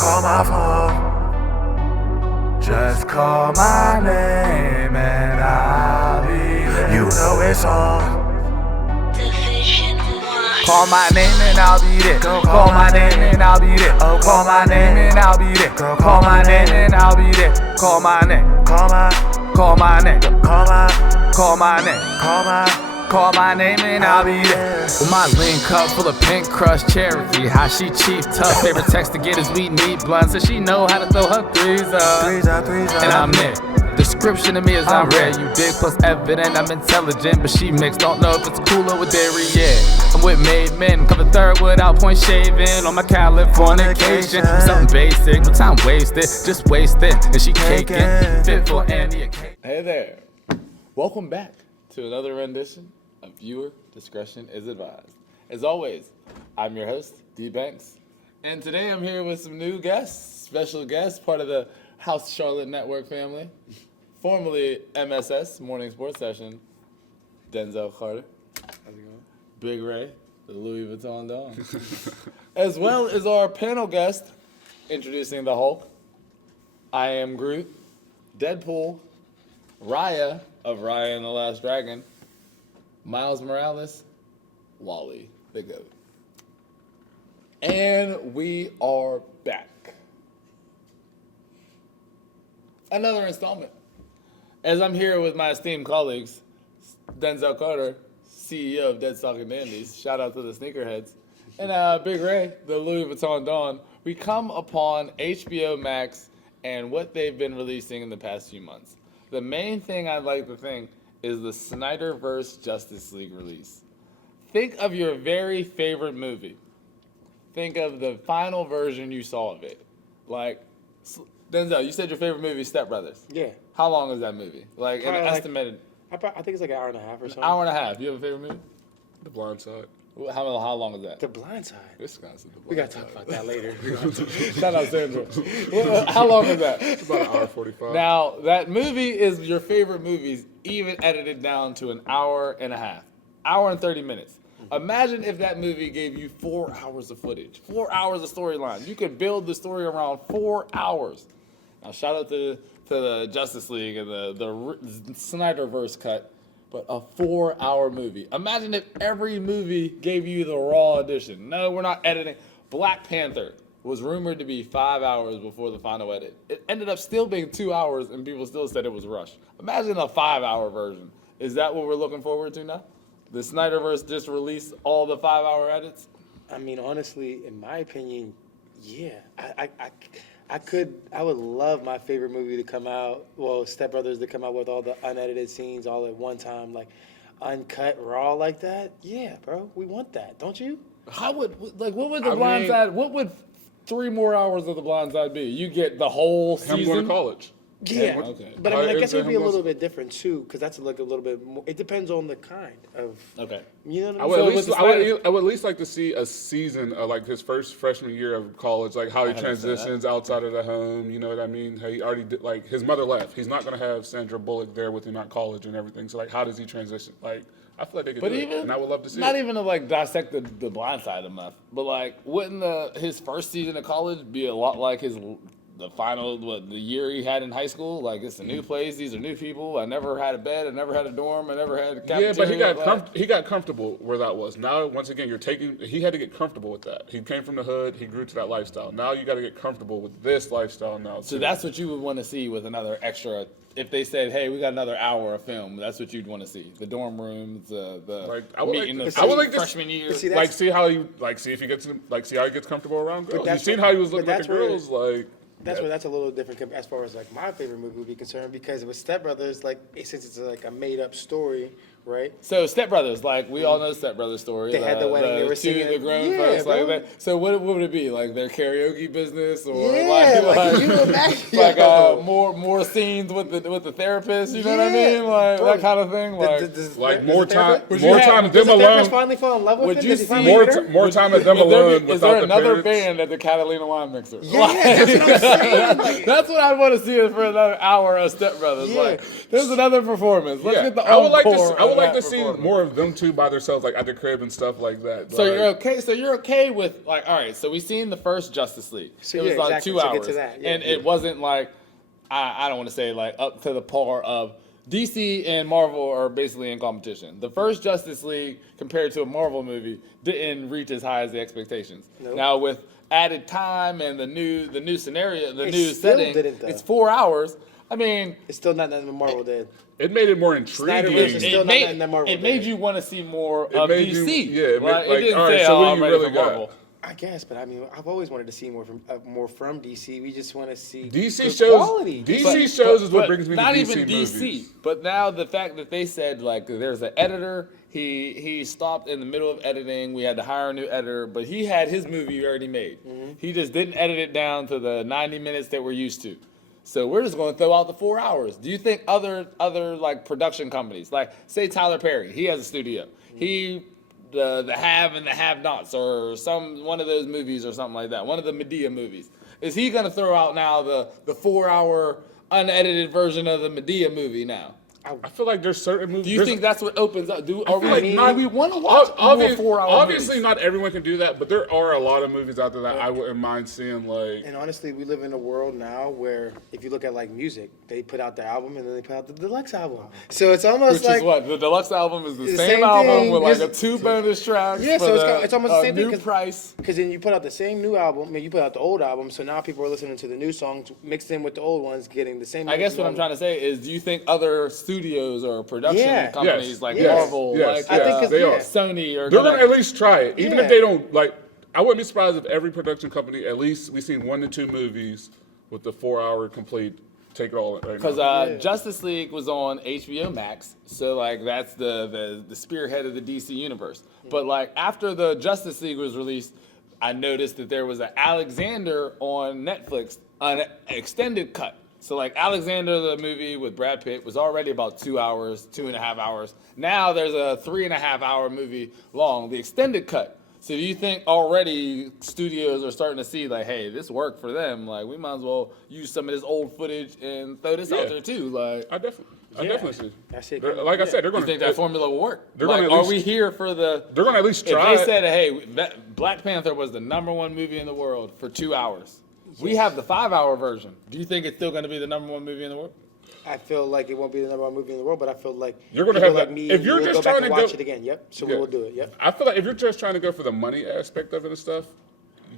call my phone. Just call my name and I'll be there. You know it's on. Call my name and I'll be there. Call my name and I'll be there. Oh, call my name and I'll be there. Call my name and I'll be there. Call my name. Call my name. Call my name and I'll be there. With my lean cup full of pink crushed Cherokee. How she cheap, tough, favorite text to get is we need blunts. And she know how to throw her threes up. And I'm there. Description of me is I'm rare. You dig plus evident, I'm intelligent. But she mixed, don't know if it's cooler with dairy, yeah. I'm with made men, come to third without point shaving. On my Californication, something basic, no time wasted, just wasted. And she caking, fit for any occasion. Hey there, welcome back to another rendition of Viewer Discretion is Advised. As always, I'm your host, D Banks. And today I'm here with some new guests, special guests, part of the House Charlotte Network family. Formerly MSS, Morning Sports Session, Denzel Carter. How's it going? Big Ray, the Louis Vuitton Don. As well as our panel guest, introducing the Hulk. I am Groot, Deadpool, Raya of Raya and the Last Dragon, Miles Morales, Wally, the GOAT. And we are back. Another installment. As I'm here with my esteemed colleagues, Denzel Carter, CEO of Dead Stock and Dandies, shout out to the sneakerheads, and Big Ray, the Louis Vuitton Don, we come upon HBO Max and what they've been releasing in the past few months. The main thing I'd like to think is the Snyderverse Justice League release. Think of your very favorite movie. Think of the final version you saw of it. Like, Denzel, you said your favorite movie is Step Brothers. Yeah. How long is that movie? Like, an estimated... I think it's like an hour and a half or something. Hour and a half. You have a favorite movie? The Blind Side. How long is that? The Blind Side. Wisconsin. We gotta talk about that later. Shout out Sandra. How long is that? It's about an hour 45. Now, that movie is your favorite movies, even edited down to an hour and a half. Hour and 30 minutes. Imagine if that movie gave you 4 hours of footage, 4 hours of storyline. You could build the story around 4 hours. Now, shout out to the Justice League and the Snyderverse cut, but a 4-hour movie. Imagine if every movie gave you the raw edition. No, we're not editing. Black Panther was rumored to be 5 hours before the final edit. It ended up still being 2 hours, and people still said it was rushed. Imagine a 5-hour version. Is that what we're looking forward to now? The Snyderverse just released all the 5-hour edits? I mean, honestly, in my opinion, yeah. I would love my favorite movie to come out, well, Step Brothers to come out with all the unedited scenes all at one time, like uncut, raw like that. Yeah, bro, we want that, don't you? What would the Blind Side, what would 3 more hours of the Blind Side be? You get the whole season? Him going to college. Yeah, okay. But I mean, I guess it would be a little bit different too, because that's like a little bit more. It depends on the kind of. Okay. You know what I I would, mean? I would at least like to see a season of like his first freshman year of college, like how he transitions outside of the home. You know what I mean? How he already did, like his mother left. He's not going to have Sandra Bullock there with him at college and everything. So like, how does he transition? Like, I feel like they could do it, and I would love to see not it. even to like dissect the Blind Side enough, but like, wouldn't his first season of college be a lot like the final, the year he had in high school? Like, it's a new place, these are new people. I never had a bed, I never had a dorm, I never had a cafeteria. Yeah, but he got comfortable where that was. Now, once again, he had to get comfortable with that. He came from the hood, he grew to that lifestyle. Now you got to get comfortable with this lifestyle now. So that's what you would want to see with another extra. If they said, "Hey, we got another hour of film," that's what you'd want to see. The dorm rooms, the freshman year. See how he gets comfortable around girls. You've seen how he was looking at the girls, like. That's a little different as far as like my favorite movie would be concerned, because with Step Brothers, like since it's like a made up story, right? So Step Brothers, like we all know Step Brothers story. They had the wedding, they were singing, the grown folks like that. So what would it be, like their karaoke business, or more scenes with the therapist? You know what I mean, like that kind of thing. Like more time with them alone. Finally fall in love with would you see more time with them alone? Is there another band at the Catalina Wine Mixer? Yeah, that's what I'm saying. That's what I want to see for another hour of Step Brothers. Yeah. Like, there's another performance. Let's get the I would like to see more of them two by themselves, like at the crib and stuff like that. So you're okay. So you're okay with like, all right. So we seen the first Justice League. So, it was yeah, like exactly. 2 So hours, get to that. Yeah, and it wasn't like I don't want to say like up to the par of DC and Marvel are basically in competition. The first Justice League compared to a Marvel movie didn't reach as high as the expectations. Nope. Now with added time and the new scenario, the It new still setting, didn't, though. it's 4 hours. I mean, It's still not nothing Marvel did. It made it more intriguing. Snyderverse is still it not nothing that Marvel made did. you want to see more It of made DC. you- yeah, it made- Like, like, it didn't all right, say, so oh, what I'm you ready really for got? Marvel. I guess, but I mean, I've always wanted to see more from DC. We just want to see DC good shows. quality. DC shows is what But brings me not to DC even DC. movies. But now the fact that they said like there's an editor, he stopped in the middle of editing. We had to hire a new editor, but he had his movie already made. He just didn't edit it down to the 90 minutes that we're used to. So we're just going to throw out the 4 hours. Do you think other like production companies, like say Tyler Perry, he has a studio. He the have and the have nots or one of those movies or something like that. One of the Medea movies. Is he going to throw out now the 4 hour unedited version of the Medea movie now? I feel like there's certain movies. Do you think that's what opens up? Do we want to Ob- watch more obvious- 4 hour Obviously, movies? not everyone can do that, but there are a lot of movies out there that I wouldn't mind seeing. Like, And honestly, we live in a world now where if you look at like music, they put out the album and then they put out the deluxe album. So it's almost Which like is what? The deluxe album is the The same same album thing, with like a just- 2 bonus tracks. Yeah, for so the, it's almost the same thing, new 'cause- price. because then you put out the same new album, I mean, you put out the old album, so now people are listening to the new songs mixed in with the old ones, getting the same. I guess what I'm trying to say is, do you think other studios or production Yeah. companies Yes. like Yes. Marvel, Yes. like I think it's- they are. Sony, are They're gonna at least try it, even Yeah. if they don't like. I wouldn't be surprised if every production company, at least we've seen 1 to 2 movies with the 4 hour complete. Take it all right because now. Justice League was on HBO Max, so like that's the spearhead of the DC universe. But like after the Justice League was released, I noticed that there was an Alexander on Netflix, an extended cut. So like Alexander, the movie with Brad Pitt, was already about 2 hours, 2.5 hours. Now there's a 3.5 hour movie long, the extended cut. So do you think already studios are starting to see like, hey, this worked for them? Like we might as well use some of this old footage and throw this Yeah. out there too. Like, I definitely see. That's it. Like I said, they're you gonna. think that formula will work? They're Like, gonna at are least- we here for the? They're gonna at least If try. they said, hey, that Black Panther was the #1 movie in the world for 2 hours. We have the 5 hour version. Do you think it's still going to be the #1 movie in the world? I feel like it won't be the #1 movie in the world, but I feel like You're gonna people have like that- me. if you're will just go back trying and to watch go- it again. Yep. So Yeah. we will do it. Yep. I feel like if you're just trying to go for the money aspect of it and stuff,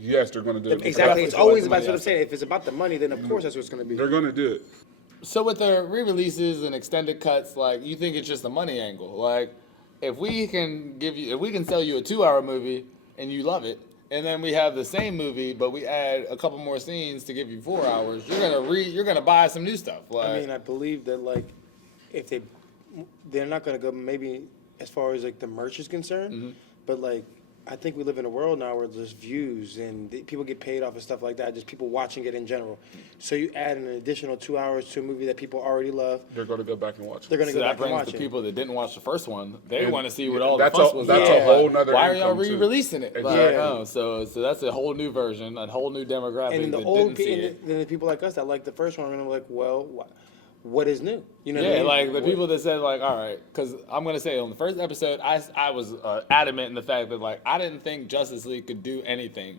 yes, they're gonna do it. Exactly. It's feel like always the about money what I'm saying. If it's about the money, then of course that's what it's going to be. They're gonna do it. So with the re-releases and extended cuts, like you think it's just a money angle? Like if we can sell you a 2 hour movie and you love it, and then we have the same movie but we add a couple more scenes to give you 4 hours, you're gonna buy some new stuff. Like, I mean, I believe that like if they're not going to go maybe as far as like the merch is concerned, but like I think we live in a world now where there's views and people get paid off of stuff like that, just people watching it in general. So you add an additional 2 hours to a movie that people already love, They're gonna go back and watch they're it. going to so go that back and brings watch the it. people that didn't watch the first one. They And want to see what all the that's fuss a- was that's about. a whole nother Why are y'all income, too. re-releasing it? Like, Exactly. oh, so that's a whole new version, a whole new demographic And the that old didn't see people, it. then the people like us that like the first one are going to be like, well, what is new? You know what I Yeah, mean? like the people that said like, all right, because I'm gonna say on the first episode, I was adamant in the fact that like I didn't think Justice League could do anything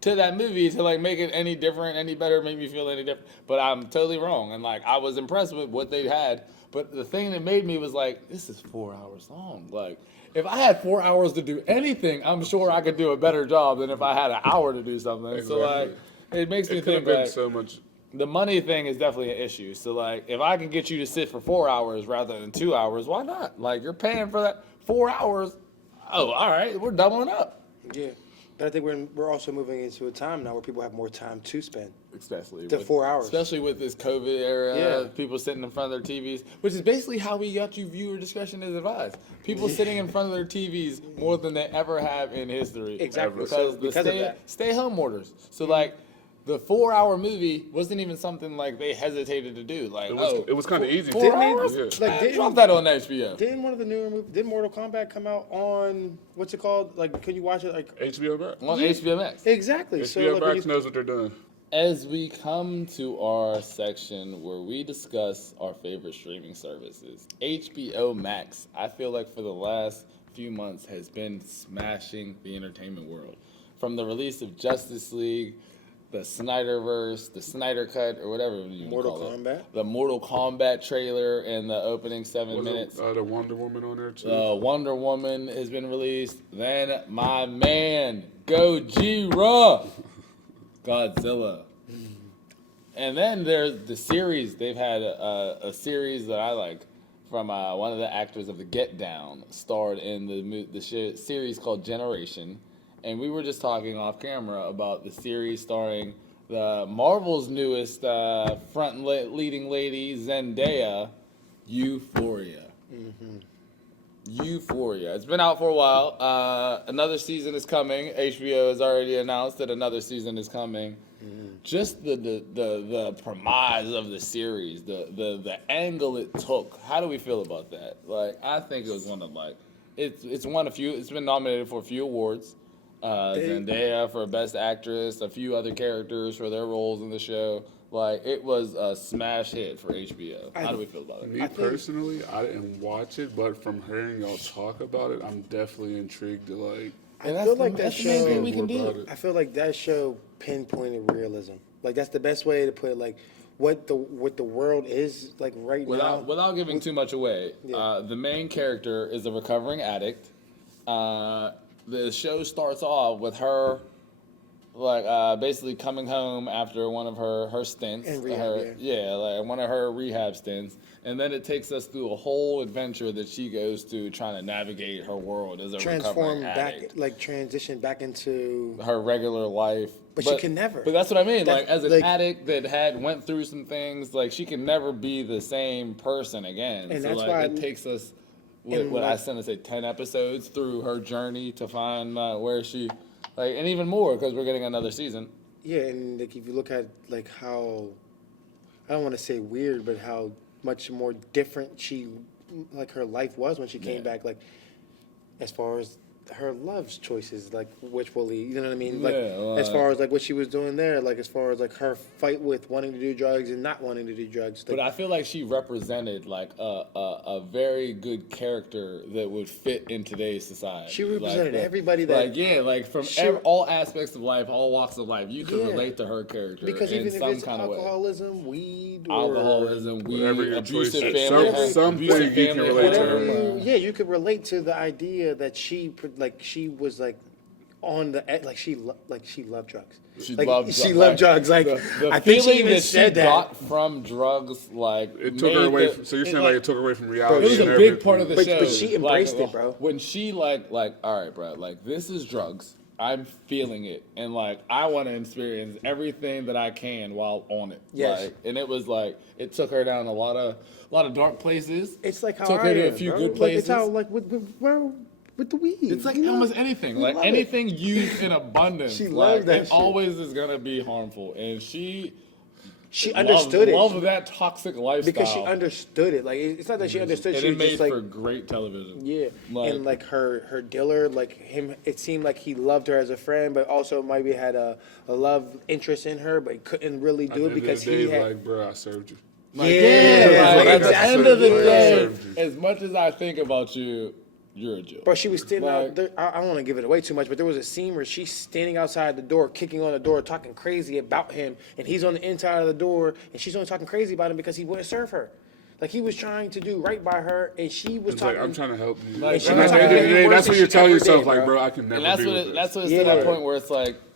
to that movie to like make it any different, any better, make me feel any different. But I'm totally wrong, and like I was impressed with what they had. But the thing that made me was like, this is 4 hours long. Like if I had 4 hours to do anything, I'm sure I could do a better job than if I had an hour to do something. So like, it makes me It could have think been like, so much. the money thing is definitely an issue. So like, if I can get you to sit for 4 hours rather than 2 hours, why not? Like you're paying for that 4 hours. Oh, all right, we're doubling up. Yeah. But I think we're also moving into a time now where people have more time to spend. Especially To 4 hours. Especially with this COVID era, Yeah. people sitting in front of their TVs, which is basically how we got you viewer discretion is advised. People sitting in front of their TVs more than they ever have in history. Exactly. Because So the because of that. stay home orders. So like the 4 hour movie wasn't even something like they hesitated to do. Like It was kind of easy. 4 Didn't hours? it? Yeah. Like, didn't- Drop that on HBO. Didn't one of the newer movies, did Mortal Kombat come out on, what's it called? Like, could you watch it? Like, HBO Max. On HBO Max. exactly. So, HBO like, when Max you, knows what they're doing. As we come to our section where we discuss our favorite streaming services, HBO Max, I feel like for the last few months has been smashing the entertainment world. From the release of Justice League, the Snyderverse, the Snyder Cut, or whatever you Mortal call it. Kombat? The Mortal Kombat trailer and the opening 7 minutes. The Wonder Woman on there too. Wonder Woman has been released. Then my man, Gojira, Godzilla. And then there's the series. They've had a series that I like from one of the actors of The Get Down, starred in the series called Generation. And we were just talking off camera about the series starring the Marvel's newest leading lady, Zendaya, Euphoria. Euphoria. It's been out for a while. Another season is coming. HBO has already announced that another season is coming. Just the premise of the series, the angle it took. How do we feel about that? Like, I think it was one of it's been nominated for a few awards. Zendaya for Best Actress, a few other characters for their roles in the show. Like, it was a smash hit for HBO. How do we feel about it? Me personally, I didn't watch it, but from hearing y'all talk about it, I'm definitely intrigued to like. I feel like that that's the main show. thing we can do. it. I feel like that show pinpointed realism. Like that's the best way to put it. Like what the world is like right now. Without giving too much away, Yeah. the main character is a recovering addict. The show starts off with her, basically coming home after one of her stints. In rehab, like one of her rehab stints. And then it takes us through a whole adventure that she goes through trying to navigate her world as a recovering addict. Transition back into. Her regular life. But she can never. But that's what I mean. That's, As an addict that went through some things, she can never be the same person again. And so that's why it takes us, I sent to say 10 episodes through her journey to find where she, and even more because we're getting another season. Yeah, and if you look at how, I don't want to say weird, but how much more different her life was when she came back, as far as her love's choices, which will lead, you know what I mean? As far as what she was doing there, as far as her fight with wanting to do drugs and not wanting to do drugs. But I feel like she represented a very good character that would fit in today's society. She represented everybody that from all aspects of life, all walks of life, you could relate to her character because in even if some it's kind of way. alcoholism, weed, Whatever your abusive choice is. family, Something you can relate to her. Yeah, you could relate to the idea that she was on the she loved drugs. She loved drugs. The I think she feeling even that said she got from drugs, it took her away. So you're saying it took her away from reality? It was a and big everything. part of the show. But she embraced it, bro. When she all right, bro, this is drugs. I'm feeling it, and I want to experience everything that I can while on it. Yes. And it was it took her down a lot of dark places. It's like how took I her to a am, few bro. good places. It's how with the weed. It's you know? almost anything. We love Anything used in abundance. She loved that it shit. always is gonna be harmful, and she understood it. Loved that toxic lifestyle because she understood it. It's not that she understood. And She it was made just for great television. yeah. And her dealer, him, it seemed like he loved her as a friend, but also maybe had a love interest in her, but he couldn't really do it because he had. Bro, I served you. At the end of the day, exactly. as much as I think about you, you're a Jew. But she was standing out there. I don't want to give it away too much, but there was a scene where she's standing outside the door, kicking on the door, talking crazy about him, and he's on the inside of the door, and she's only talking crazy about him because he wouldn't serve her. He was trying to do right by her, and she was talking. I'm trying to help you. And she And was at the talking end of the day, worse that's than what you're she telling ever yourself, did, bro. bro, I can never And be with this. that's what it's to that point where it's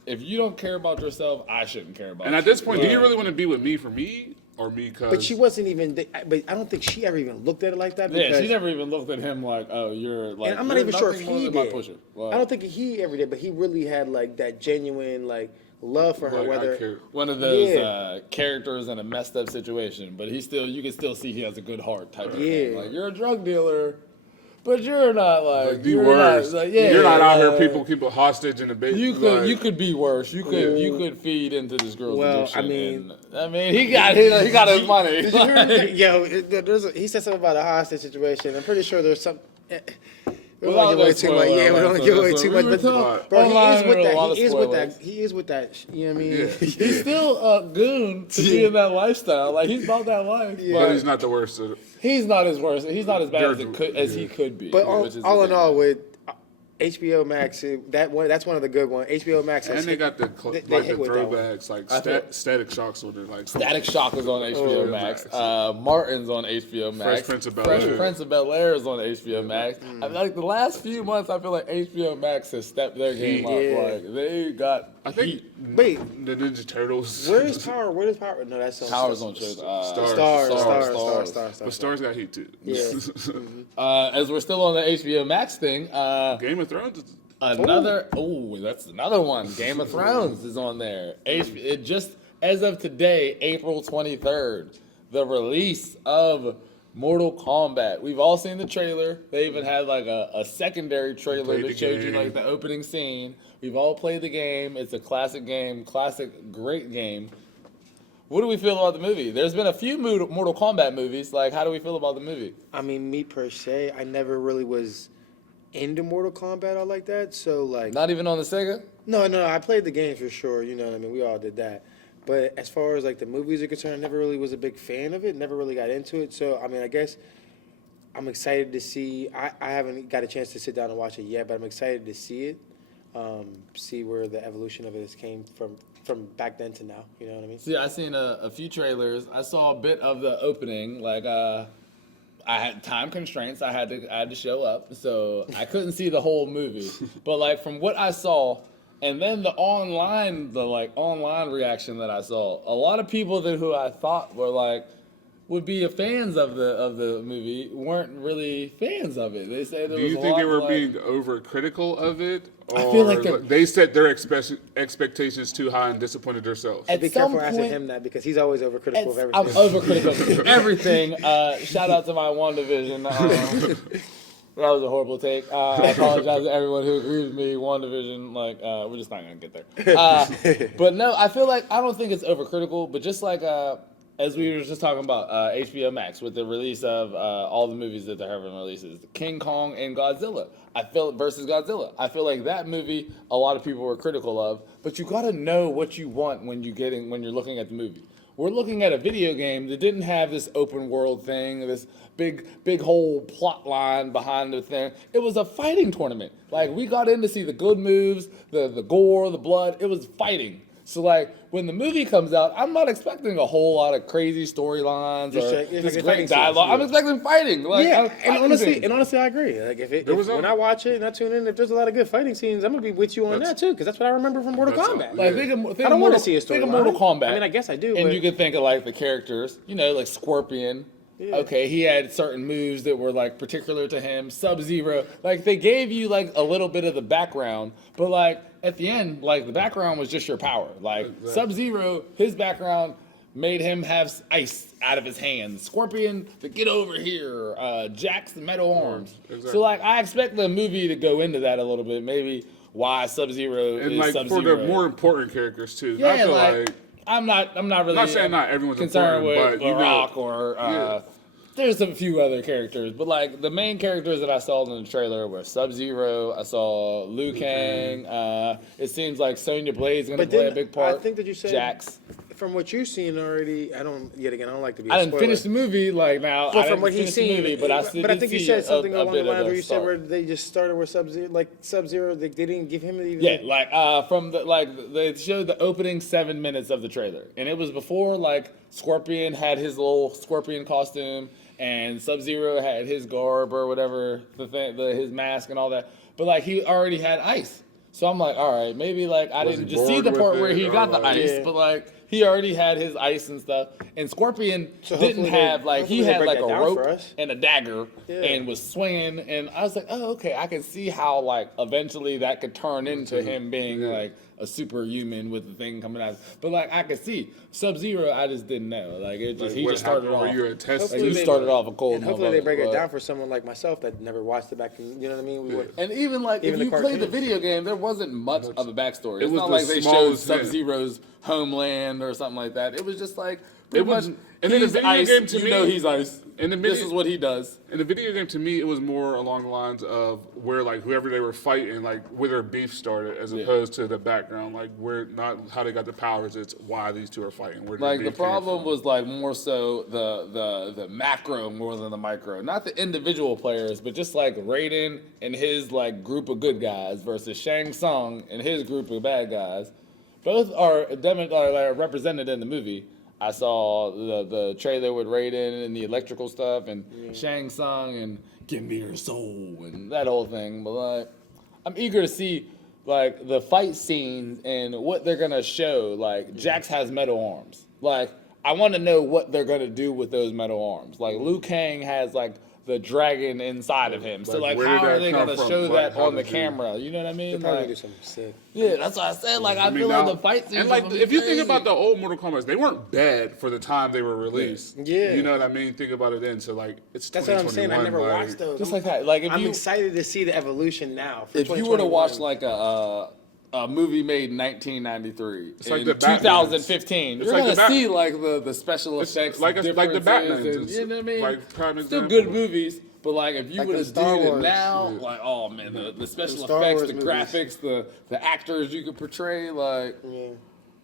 if you don't care about yourself, I shouldn't care about you. And at this point, do you really want to be with me for me or me because? But she wasn't even. But I don't think she ever even looked at it like that. Yeah, Because, she never even looked at him oh, you're And I'm not you're even sure if nothing more he than my did. pusher. I don't think he ever did, but he really had that genuine love for her. I Whether care. one of those Yeah. characters in a messed up situation, but you can still see he has a good heart type of Yeah. thing. You're a drug dealer, but you're not the you're worst. Not, You're not out here people hostage in the base. You could be worse. You could feed into this girl's Well, addiction. I mean, he got his money. Did you hear that? He said something about a hostage situation. I'm pretty sure there's some. We don't give away too much. Yeah, we don't give away too much. But bro, he is with that. He is with that. You know what I mean? Yeah. He's still a goon to be in that lifestyle. Like he's about that life. But But he's not the worst. he's not as worse. He's not as bad as he could be. But which is all the in thing. all, with HBO Max, that's one of the good ones. HBO Max has And they got the they hit with that one. throwbacks, like Static Shock's what they're like. Static Shock is on HBO Max. Martin's on HBO Max. Fresh Prince of Bel-Air. Fresh Prince of Bel-Air is on HBO Max. I feel like the last few months, I feel like HBO Max has stepped their game up. Like they got. I think. Wait, the Ninja Turtles. where is Power? Where is Power? No, that's on Powers on show. Stars. Stars. But Stars got heat too. Yeah. As we're still on the HBO Max thing, Game of Thrones. that's another one. Game of Thrones is on there. It just as of today, April 23rd, the release of Mortal Kombat. We've all seen the trailer. They even had like a secondary trailer that showed you like the opening scene. We've all played the game. It's a classic game, great game. What do we feel about the movie? There's been a few Mortal Kombat movies. Like, how do we feel about the movie? I mean, me per se, I never really was into Mortal Kombat all like that. So like, Not even on the Sega? no, I played the game for sure. You know what I mean? We all did that. But as far as like the movies are concerned, I never really was a big fan of it. Never really got into it. So I mean, I guess I'm excited to see. I haven't got a chance to sit down and watch it yet, but I'm excited to see it. See where the evolution of it has came from back then to now. You know what I mean? See, I seen a few trailers. I saw a bit of the opening. Like, I had time constraints. I had to show up, so I couldn't see the whole movie. But like from what I saw, and then the online reaction that I saw, a lot of people who I thought were like would be fans of the movie weren't really fans of it. They said Do you think they were being overcritical of it? Or I feel like they set their expectations too high and disappointed themselves? At Be some careful asking point- him that because he's always overcritical of everything. I'm overcritical of everything. Shout out to my WandaVision. That was a horrible take. I apologize to everyone who agreed with me. WandaVision, we're just not gonna get there. But no, I feel like I don't think it's overcritical. But just like as we were just talking about HBO Max with the release of all the movies that they're having releases, King Kong and Godzilla. Versus Godzilla. I feel like that movie a lot of people were critical of, but you gotta know what you want when you're looking at the movie. We're looking at a video game that didn't have this open world thing, this big whole plot line behind the thing. It was a fighting tournament. Like we got in to see the good moves, the gore, the blood. It was fighting. So like when the movie comes out, I'm not expecting a whole lot of crazy storylines or this great dialogue. I'm expecting fighting. Like, and honestly, I agree. Like when I watch it and I tune in, if there's a lot of good fighting scenes, I'm gonna be with you on that too, because that's what I remember from Mortal Kombat. Like I don't want to see a story. Think of Mortal Kombat. I mean, I guess I do. And but you can think of like the characters, like Scorpion. Yeah. Okay, he had certain moves that were like particular to him. Sub-Zero, like they gave you like a little bit of the background, but like at the end, like the background was just your power. Like exactly. Sub-Zero, his background made him have ice out of his hands. Scorpion, to get over here. Jack's the metal arms. Exactly. So like I expect the movie to go into that a little bit. Maybe why Sub-Zero and is like Sub-Zero. for the more important characters too. Yeah, I feel like I'm not really. Not saying not everyone's concerned important, with but Rock or. There's a few other characters, but like the main characters that I saw in the trailer were Sub-Zero. I saw Liu Kang. It seems like Sonya Blade's going to play a big part. I think that you said Jax. From what you've seen already, I don't like to be. I didn't finish the movie now. But from what he's seen, but I think you said something along the lines where you said where they just started with Sub-Zero, they didn't give him even. Yeah, they showed the opening 7 minutes of the trailer, and it was before Scorpion had his little Scorpion costume. And Sub-Zero had his garb or whatever, his mask and all that. But he already had ice. So I'm like, all right, maybe I didn't just see the part where he got the ice, but he already had his ice and stuff. And Scorpion didn't have he had a rope and a dagger and was swinging. And I was like, oh, okay, I can see how eventually that could turn into him being a superhuman with the thing coming out. But I could see Sub-Zero, I just didn't know. He just started off. You started off a cold. And hopefully they break it down for someone like myself that never watched it back. You know what I mean? And even if you played the video game, there wasn't much of a backstory. It's not like they showed smallest Sub-Zero's homeland or something like that. It was just it was. And then the video ice, game to me, he's ice. this is what he does. In the video game, to me, it was more along the lines of where, like, whoever they were fighting, like, where their beef started, as opposed to the background, like, where not how they got the powers. It's why these two are fighting. Where Like the problem was like more so the macro more than the micro, not the individual players, but just like Raiden and his like group of good guys versus Shang Tsung and his group of bad guys. Both are represented in the movie. I saw the trailer with Raiden and the electrical stuff and Shang Tsung and give me your soul and that whole thing. But like, I'm eager to see like the fight scenes and what they're gonna show. Like Jax has metal arms. Like I want to know what they're gonna do with those metal arms. Like Liu Kang has like the dragon inside of him. So like where how did are that they come gonna from? show Like, that how on the did you- camera? You know what I mean? They probably Like, do something sick. yeah, that's what I said. Like I feel now- like the fight scenes. And like, are gonna if be you think crazy. about the old Mortal Kombat, they weren't bad for the time they were released. Yeah. You know what I mean? Think about it then. So like, it's That's what I'm saying. I 2021, never like- watched those. just like that. Like if I'm you excited to see the evolution now. For if you were to 2021. watch like a movie made in 1993 like in the Batmans. 2015, It's you're like gonna the see like the special It's effects, like the differences Batmans. and, you know what I mean? Like prime Still example. good movies, but like if you Like would the have Star did it Wars. now, like oh man, the special Star effects, Wars the movies. graphics, the actors you could portray, like. Yeah.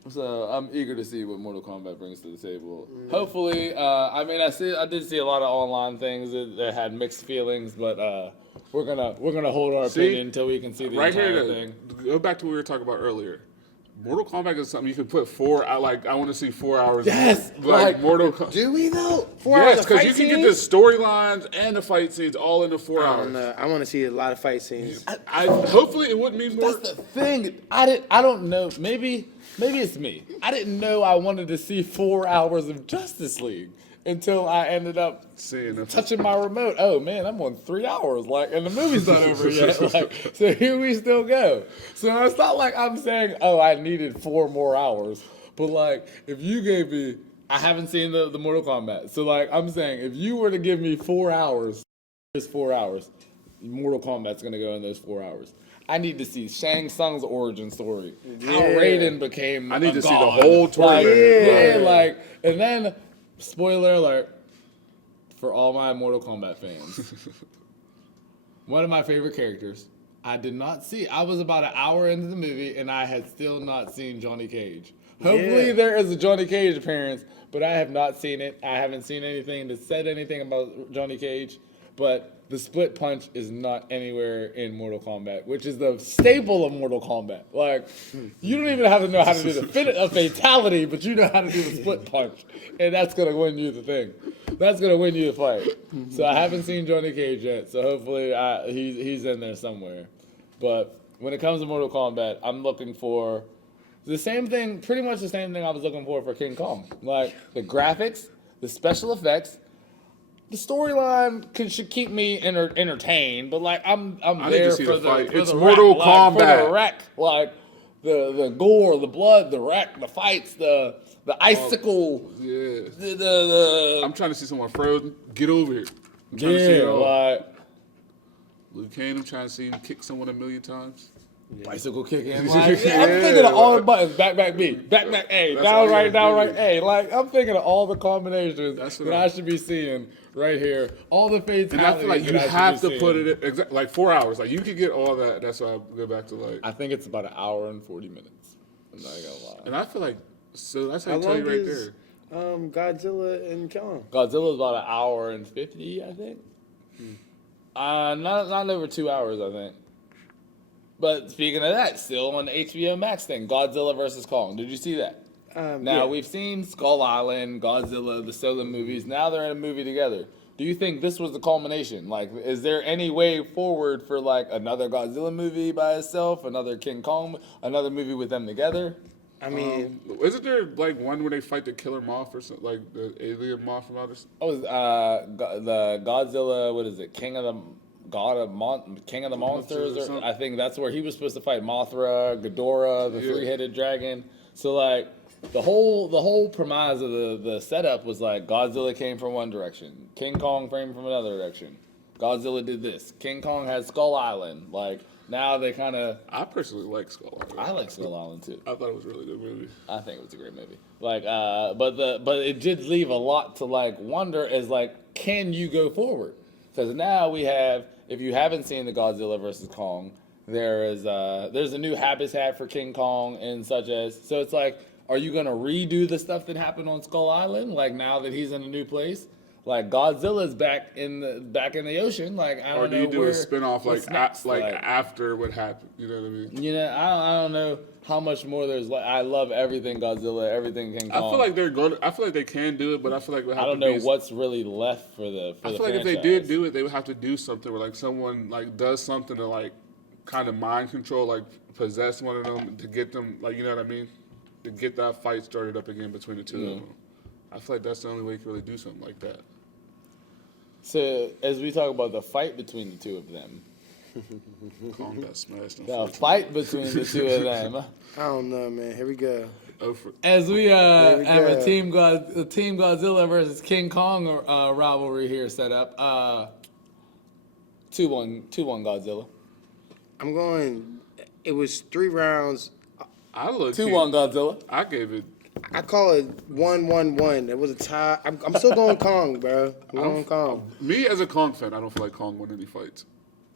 So I'm eager to see what Mortal Kombat brings to the table. Hopefully, I mean, I did see a lot of online things that had mixed feelings, but we're gonna hold our See? opinion until we can see the Right entire here, thing. go back to what we were talking about earlier. Mortal Kombat is something you can put I want to see 4 hours. Yes, like Mortal Kombat. Do we though? 4 hours Yes, of because fight you can get the scenes? storylines and the fight scenes all into 4 I hours. don't know. I want to see a lot of fight scenes. I hopefully it wouldn't be more. That's the thing. I don't know. Maybe it's me. I didn't know I wanted to see 4 hours of Justice League until I ended up Seeing it. touching my remote. Oh man, I'm on 3 hours. Like, and the movie's not over yet. Like, so here we still go. So it's not like I'm saying, oh, I needed 4 more hours. But like, if you gave me, I haven't seen the Mortal Kombat. So like, I'm saying, if you were to give me 4 hours, it's 4 hours. Mortal Kombat's gonna go in those 4 hours. I need to see Shang Tsung's origin story. How Yeah. Raiden became. I need a to see the god. whole tournament. Like, yeah, Right. like, and then, spoiler alert, for all my Mortal Kombat fans, one of my favorite characters. I did not see. I was about an hour into the movie, and I had still not seen Johnny Cage. Hopefully, Yeah. there is a Johnny Cage appearance, but I have not seen it. I haven't seen anything that said anything about Johnny Cage. But the split punch is not anywhere in Mortal Kombat, which is the staple of Mortal Kombat. Like, you don't even have to know how to do a fatality, but you know how to do the split punch, and that's gonna win you the thing. That's gonna win you the fight. So I haven't seen Johnny Cage yet. So hopefully he's in there somewhere. But when it comes to Mortal Kombat, I'm looking for the same thing, pretty much the same thing I was looking for King Kong. Like the graphics, the special effects. The storyline should keep me entertained, but like I'm I need to there see for the fight. for It's the Mortal wreck, like, for Kombat. the wreck, like the gore, the blood, the wreck, the fights, the icicle, Yeah. the I'm trying to see someone frozen. Get over here. I'm trying to see yeah, it all. like Liu Kang, I'm trying to see him kick someone 1,000,000 times. bicycle kicking. Like, yeah, I'm thinking of all the buttons, back B, back A, That's all down you right do. A. Like I'm thinking of all the combinations That's what that I'm- I should be seeing right here. All the fatalities. And I feel like you that I should have be to put seeing. it in, like 4 hours. Like you could get all that. That's why I go back to like. I think it's about an hour and 40 minutes. I'm not gonna lie. And I feel like so. That's how How I tell you long right is there. Godzilla and Kong? Godzilla's about an hour and 50, I think. Not over 2 hours, I think. But speaking of that, still on the HBO Max thing, Godzilla versus Kong. Did you see that? Now Yeah. we've seen Skull Island, Godzilla, the solo movies. Now they're in a movie together. Do you think this was the culmination? Like, is there any way forward for like another Godzilla movie by itself, another King Kong, another movie with them together? I mean, Isn't there like one where they fight the killer moth or something, like the alien moth from outer space? Oh, the Godzilla. What is it? King of the Monsters, or or something. I think that's where he was supposed to fight Mothra, Ghidorah, the Yeah. three-headed dragon. So like the whole premise of the setup was like Godzilla came from one direction, King Kong came from another direction. Godzilla did this. King Kong has Skull Island. Like, now they kind of... I personally like Skull Island. I like Skull Island, too. I thought it was a really good movie. I think it was a great movie. Like, but it did leave a lot to, like, wonder as, like, can you go forward? Because now we have, if you haven't seen the Godzilla versus Kong, there's a new habitat for King Kong and such as... So it's like, are you going to redo the stuff that happened on Skull Island, like, now that he's in a new place? Like, Godzilla's back in the ocean. Like, I don't know. Or do you do where, a spinoff like like after what happened? You know what I mean? You know, I don't know how much more there's. Like, I love everything Godzilla, everything King Kong. I feel like they're going. I feel like they can do it, but I feel like it would have I don't to know be, what's really left for the. I feel like if they did do it, they would have to do something where like someone like does something to like kind of mind control, like possess one of them to get them, like, you know what I mean, to get that fight started up again between the two of them. I feel like that's the only way you can really do something like that. So as we talk about the fight between the two of them, Kong got smashed. the fight between the two of them. I don't know, man. Here we go. As we we have go. a Team Godzilla versus King Kong rivalry here set up. 2-1 Godzilla. I'm going. It was 3 rounds. I look 2-1 Godzilla. I gave it. I call it 1-1-1. It was a tie. I'm still going Kong, bro. I'm going Kong. Me as a Kong fan, I don't feel like Kong won any fights.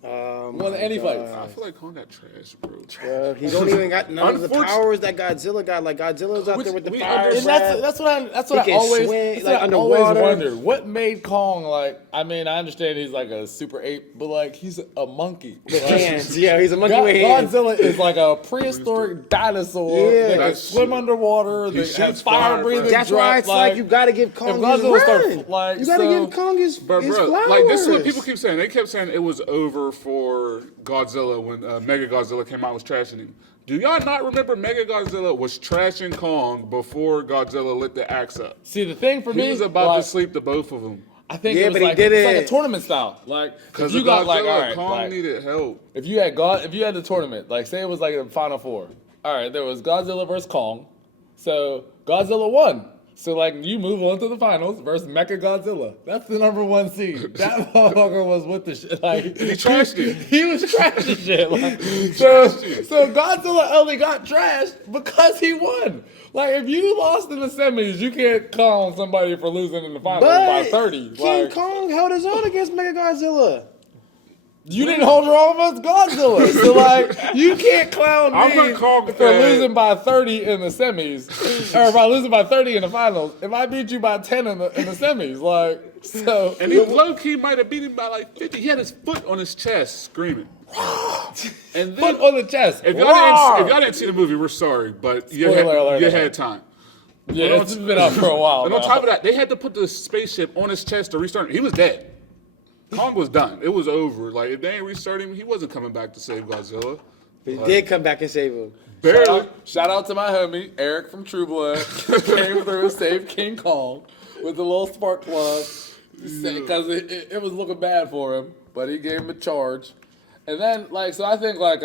Won any fights. I feel like Kong got trash, bro. Bro, he don't even got none of the powers that Godzilla got. Like, Godzilla's out there with the fire And breath. that's what I can always swim, that's like, what I always underwater. wondered. What made Kong like? I mean, I understand he's like a super ape, but like he's a monkey. Like, Hands. Yeah, he's a monkey with hands. Godzilla is like a prehistoric dinosaur Yeah. that can That's swim true. underwater. He That shoots has fire breathing. fire, That's why it's like you got to give Kong his Godzilla run. starts, like, You got to so- give Kong his But his bro, flowers. like this is what people keep saying. They kept saying it was over for Godzilla when Mega Godzilla came out and was trashing him. Do y'all not remember Mega Godzilla was trashing Kong before Godzilla lit the axe up? See, the thing for me, He was about like, to sleep to both of them. I think Yeah, it was but he like did it's like it. a tournament style. Like Because if you got like, all right, Kong like, needed help. if you had the tournament, like say it was like the Final Four. All right, there was Godzilla versus Kong. So Godzilla won. So like you move on to the finals versus Mecha Godzilla. That's the #1 seed. That motherfucker was with the shit. Like He trashed it. He was trashing shit. Like, so Godzilla only got trashed because he won. Like if you lost in the semis, you can't call on somebody for losing in the finals by 30. King Like, Kong held his own against Mega Godzilla. you didn't hold your own against Godzilla. So, like, you can't clown I'm me a Kong for fan. losing by 30 in the semis. Or by losing by 30 in the finals. If I beat you by 10 in the semis, like, so. And he low-key might have beat him by like 50. He had his foot on his chest screaming. And then, Foot on the chest. if Roar! y'all didn't see the movie, we're sorry, but you Spoiler alert. had time. Yeah, it's been out for a while. And on now. top of that, they had to put the spaceship on his chest to restart him. He was dead. Kong was done. It was over. Like, if they ain't restart him, he wasn't coming back to save Godzilla. He did come back and save him. Barely. Shout out to my homie, Eric from True Blood. Came through and saved King Kong with a little spark plug. Because it was looking bad for him, but he gave him a charge. And then, like, so I think, like,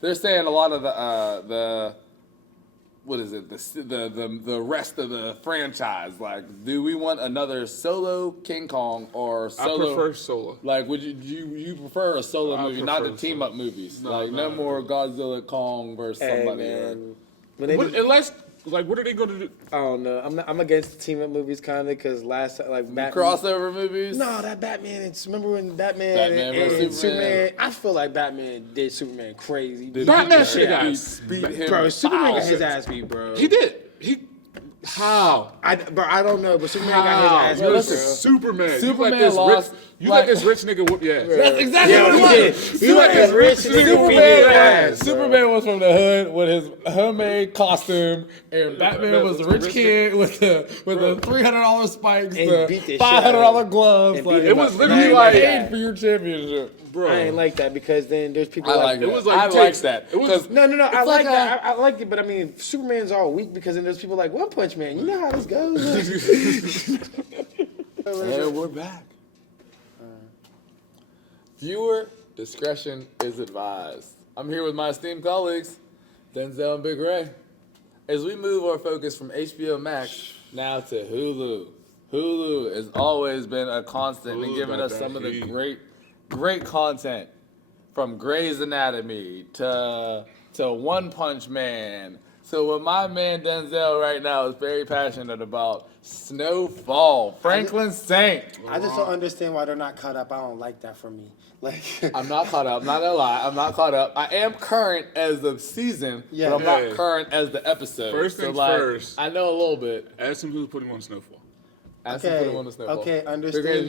they're saying a lot of the what is it, the rest of the franchise. Like, do we want another solo King Kong or solo? I prefer solo. Like, would you prefer a solo movie, not the prefer team up movies? No more Godzilla Kong versus somebody. Man. When they do, Unless, like, what are they going to do? I don't know. I'm against the team up movies kind of because last time, like Batman. Crossover movies? No, that Batman. Remember when Batman, Batman and versus Superman? I feel like Batman did Superman crazy. Batman shit got beat him. Bro, Superman got foul. his ass beat, bro. He did. How? I don't know, but Superman got How? his ass You're beat, listen, bro. Superman. Superman you let lost, This you like- let this rich nigga whoop your ass. That's exactly Yeah, what it he was. did. He let this rich nigga beat his ass, bro. Superman was from the hood with his homemade costume, and Batman was the rich kid with the $300 spikes, And the beat the shit $500 out gloves. and Like, beat It was up. literally I ain't like, paid for your championship. bro. I ain't like that because then there's people I like like It that. was like I it like takes- that. it was- 'Cause No, I it's like like that. I liked it, but I mean, Superman's all weak because then there's people like One Punch Man. You know how this goes. And we're back. Viewer discretion is advised. I'm here with my esteemed colleagues, Denzel and Big Ray. As we move our focus from HBO Max now to Hulu. Hulu has always been a constant and Hulu giving got us that some of the heat. great great content from Grey's Anatomy to One Punch Man. So what my man Denzel right now is very passionate about, Snowfall, Franklin Saint. I just don't understand why they're not caught up. I don't like that for me. Like, I'm not caught up. I'm not gonna lie. I'm not caught up. I am current as the season, Yeah. but I'm not current as the episode. First things like, first. I know a little bit. Ask him who's putting him on Snowfall. Ask him to put him on the Snowfall. Okay, understand. Okay,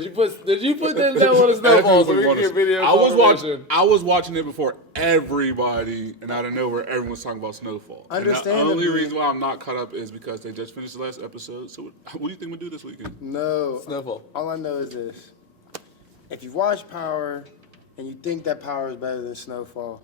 did you put Denzel on the Snowfall so we can get video? I was watching it before everybody, and out of nowhere, everyone was talking about Snowfall. And the Understandably. only reason why I'm not caught up is because they just finished the last episode. So what do you think we do this weekend? No. Snowfall. All I know is this. If you watch Power and you think that Power is better than Snowfall,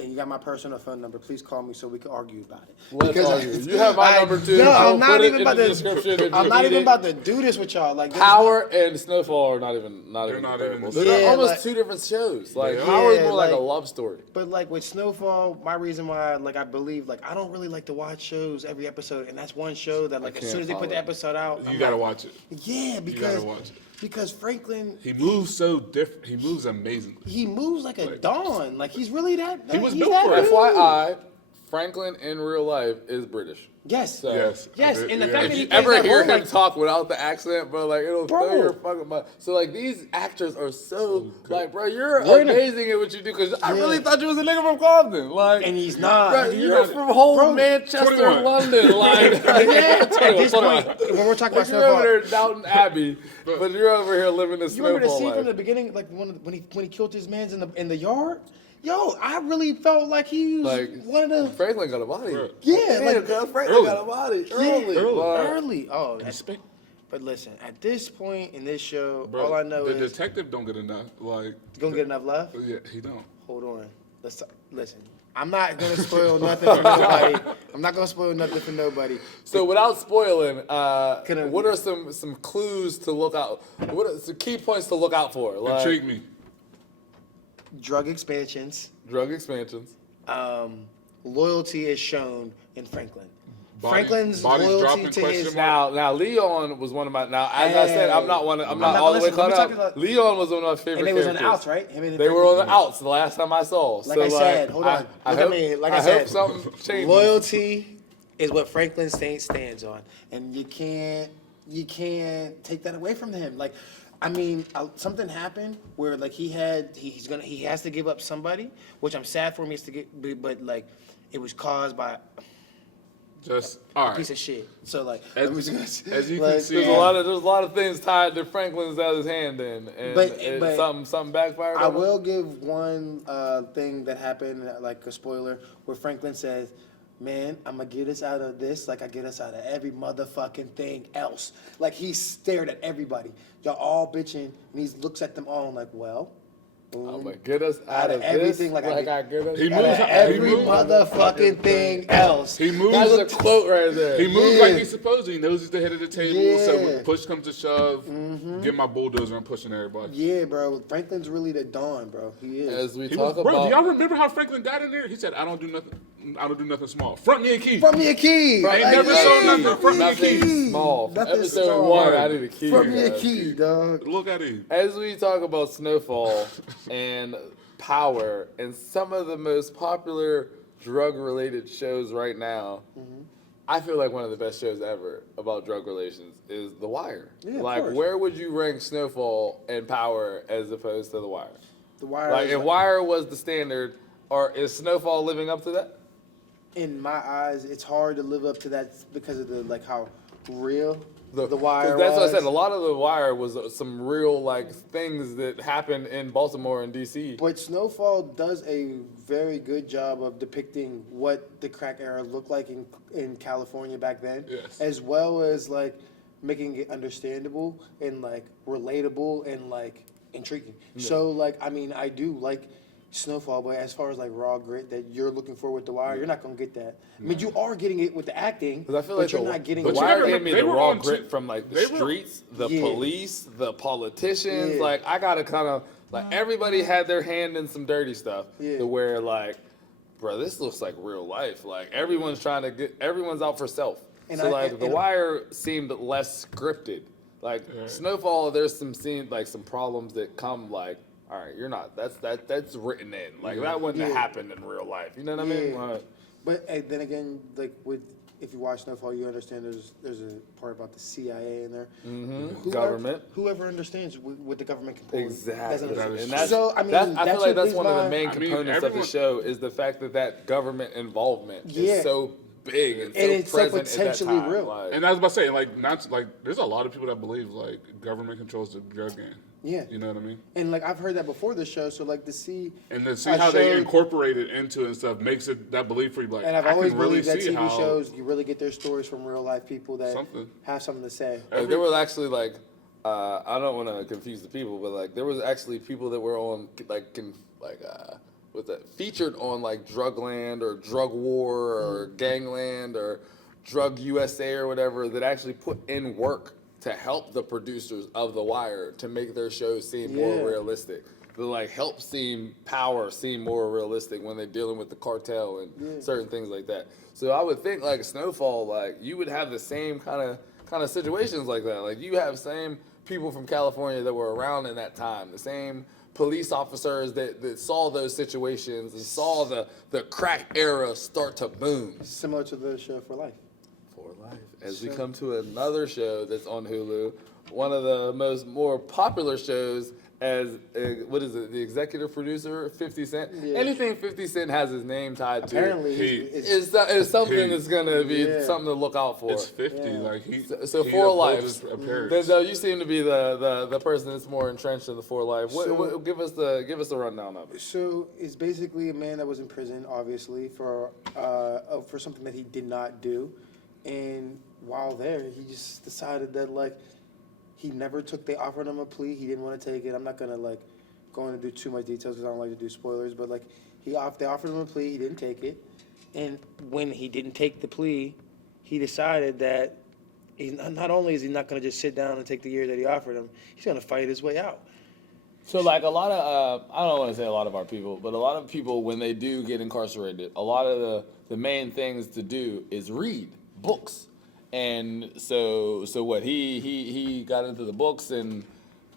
and you got my personal phone number, please call me so we can argue about it. Let's Because argue. You have my number too. No, so I'm not put it even in about the to. description if I'm you not need even it. about to do this with y'all. Like there's Power and Snowfall are not even not comparable. even- They're Yeah, almost like- two different shows. Like Yeah. Power is Yeah, more like a like- love story. But like with Snowfall, my reason why, like I believe, like I don't really like to watch shows every episode, and that's one show that, like, as can't soon as they put the follow. episode out, You I'm gotta like, watch it. yeah, because watch it. because Franklin, He moves so different. He moves amazingly. he moves like a dawn. Like he's really that. He was he's built that for it. dude. FYI, Franklin in real life is British. Yes. So, Yes. Yes, I did, and the yeah. fact If that he you plays ever that hear role, him like, talk without the accent, bro, like it'll Bro. throw your fucking mind. So like these actors are so like, bro, you're We're in a- amazing at what you do because I really Yeah. thought you was a nigga from Compton, like, and he's not. bro, you're from whole Bro, Manchester, 21. London, like, Yeah, at this 21. point, when we're talking about Like, you're over Snowfall, there in Downton Abbey, but you're over here living the you remember the Snowfall scene from the life. beginning, like when he killed his man's in the yard? Yo, I really felt like he was Like, one of the Franklin got a body. Bro. Yeah, like- cuz Franklin Early. got a body Yeah, early. but- early. Oh, that's, Respect. but listen, at this point in this show, Bro, all I know the is detective don't get enough. Like, you gonna get enough love. yeah, he don't. Hold on. Listen. I'm not gonna spoil nothing for nobody. I'm not gonna spoil nothing for nobody. So without spoiling, I- what are some clues to look out? What are some key points to look out for? Like Intrigue me. Drug expansions. drug expansions. Loyalty is shown in Franklin. Body- Franklin's bodies loyalty dropping, to question his mark. Now Leon was one of my. Now as I said, I'm not I'm not not- all the way listen, caught let me up. talk about- Leon was one of my favorite and they was on characters. the outs, right? Him and They were on the Franklin. outs the last time I saw. Like I said, hold on. I Look at hope, me. Like I hope said, something changes. Loyalty is what Franklin Saint stands on, and you can't take that away from him. Like, I mean, something happened where like he has to give up somebody, which I'm sad for him. He has to get, but like it was caused by Just all a right. piece of shit. So like, As- let me just- as you like, can see- There's a lot of things tied to Franklin's out his hand in, and But- something backfired. I on him. will give one thing that happened, like a spoiler, where Franklin says, "Man, I'm gonna get us out of this like I get us out of every motherfucking thing else." Like he stared at everybody. Y'all all bitching, and he looks at them all and like, "Well, boom, I'm gonna get us out of everything this, like I I get us. He out moves- of he every moves- motherfucking thing else." He moves. That's a quote right there. He moves Yeah. like he's supposed to. He knows he's the head of the table. So Yeah. Mm-hmm. when push comes to shove, get my bulldozer and pushing everybody. Yeah, bro. Franklin's really the dawn, bro. He is. As we He talk was, bro, do y'all about, remember how Franklin got in there? He said, "I don't do nothing. I don't do nothing small. Front me a key." From me a key. Ain't never shown nothing from me a nothing key. small. From Nothing episode small. 1, I need a key. From me a guys. key, dog. Look at him. As we talk about Snowfall and Power and some of the most popular drug-related shows right now, I feel like one of the best shows ever about drug relations is The Wire. Yeah, of like, course. where would you rank Snowfall and Power as opposed to The Wire? The Wire. Like, is if Wire was the standard, or is Snowfall living up to that? in my eyes, it's hard to live up to that because of the like how real the 'cause Wire that's what I was. said. A lot of The Wire was some real like things that happened in Baltimore and DC. But Snowfall does a very good job of depicting what the crack era looked like in California back then, Yes. as well as like making it understandable and like relatable and like intriguing. So like I mean I do like Snowfall, but as far as like raw grit that you're looking for with The Wire, you're not gonna get that. I mean you are getting it with the acting, Because I feel but like you're the, not getting the But you Wire gotta gave me remember, they the were raw on grit two- from like the they were- streets, the Yeah. police, the politicians. Yeah. Like I gotta kind of like everybody had their hand in some dirty stuff. Yeah. To where like, bro, this looks like real life. Like everyone's trying to everyone's out for self. And So like The and- Wire seemed less scripted. Like Snowfall, there's some scene like some problems that come like all right, you're not. That's written in. Like that wouldn't have happened in real life. You know what I mean? Like, But then again, like if you watch Snowfall, you understand there's a part about the CIA in there. Government. Whoever understands what the government can pull. Exactly. Doesn't And that's, so I mean, I feel like that's one of the why- main components of the show is the fact that government involvement is so big and so it's so present potentially at that time. real. Like, And I was about to say, like, not like, there's a lot of people that believe like government controls the drug game. Yeah. You know what I mean? And like I've heard that before the show, so like to see And to see a how they show- incorporate it into it and stuff makes it that belief for you. Like, And I've I always can really believed that see TV how shows you really get their stories from real life people that Something. have something to say. there was actually like I don't want to confuse the people, but like there was actually people that were on featured on like Drugland or Drug War or Gangland or Drug USA or whatever that actually put in work to help the producers of The Wire to make their shows seem more realistic. To like help power seem more realistic when they're dealing with the cartel and certain things like that. So I would think like Snowfall, like you would have the same kind of situations like that. Like you have same people from California that were around in that time, the same police officers that saw those situations and saw the crack era start to boom. Similar to the show For Life. For Life. As we come to another show that's on Hulu, one of the more popular shows as, what is it, the executive producer, 50 Cent? Yeah. Anything 50 Cent has his name tied to Apparently, is something that's going to be something to look out for. it's 50. Like So he For Life, upholds his appearance. Denzel, you seem to be the person that's more entrenched in the For Life. Give us the rundown of it. So it's basically a man that was in prison, obviously, for something that he did not do, and while there, he just decided that like he never took. They offered him a plea. He didn't want to take it. I'm not gonna like go into too much details because I don't like to do spoilers. But like they offered him a plea. He didn't take it, and when he didn't take the plea, he decided that not only is he not gonna just sit down and take the year that he offered him, he's gonna fight his way out. So like a lot of, I don't want to say a lot of our people, but a lot of people when they do get incarcerated, a lot of the main things to do is read books. And so what he got into the books and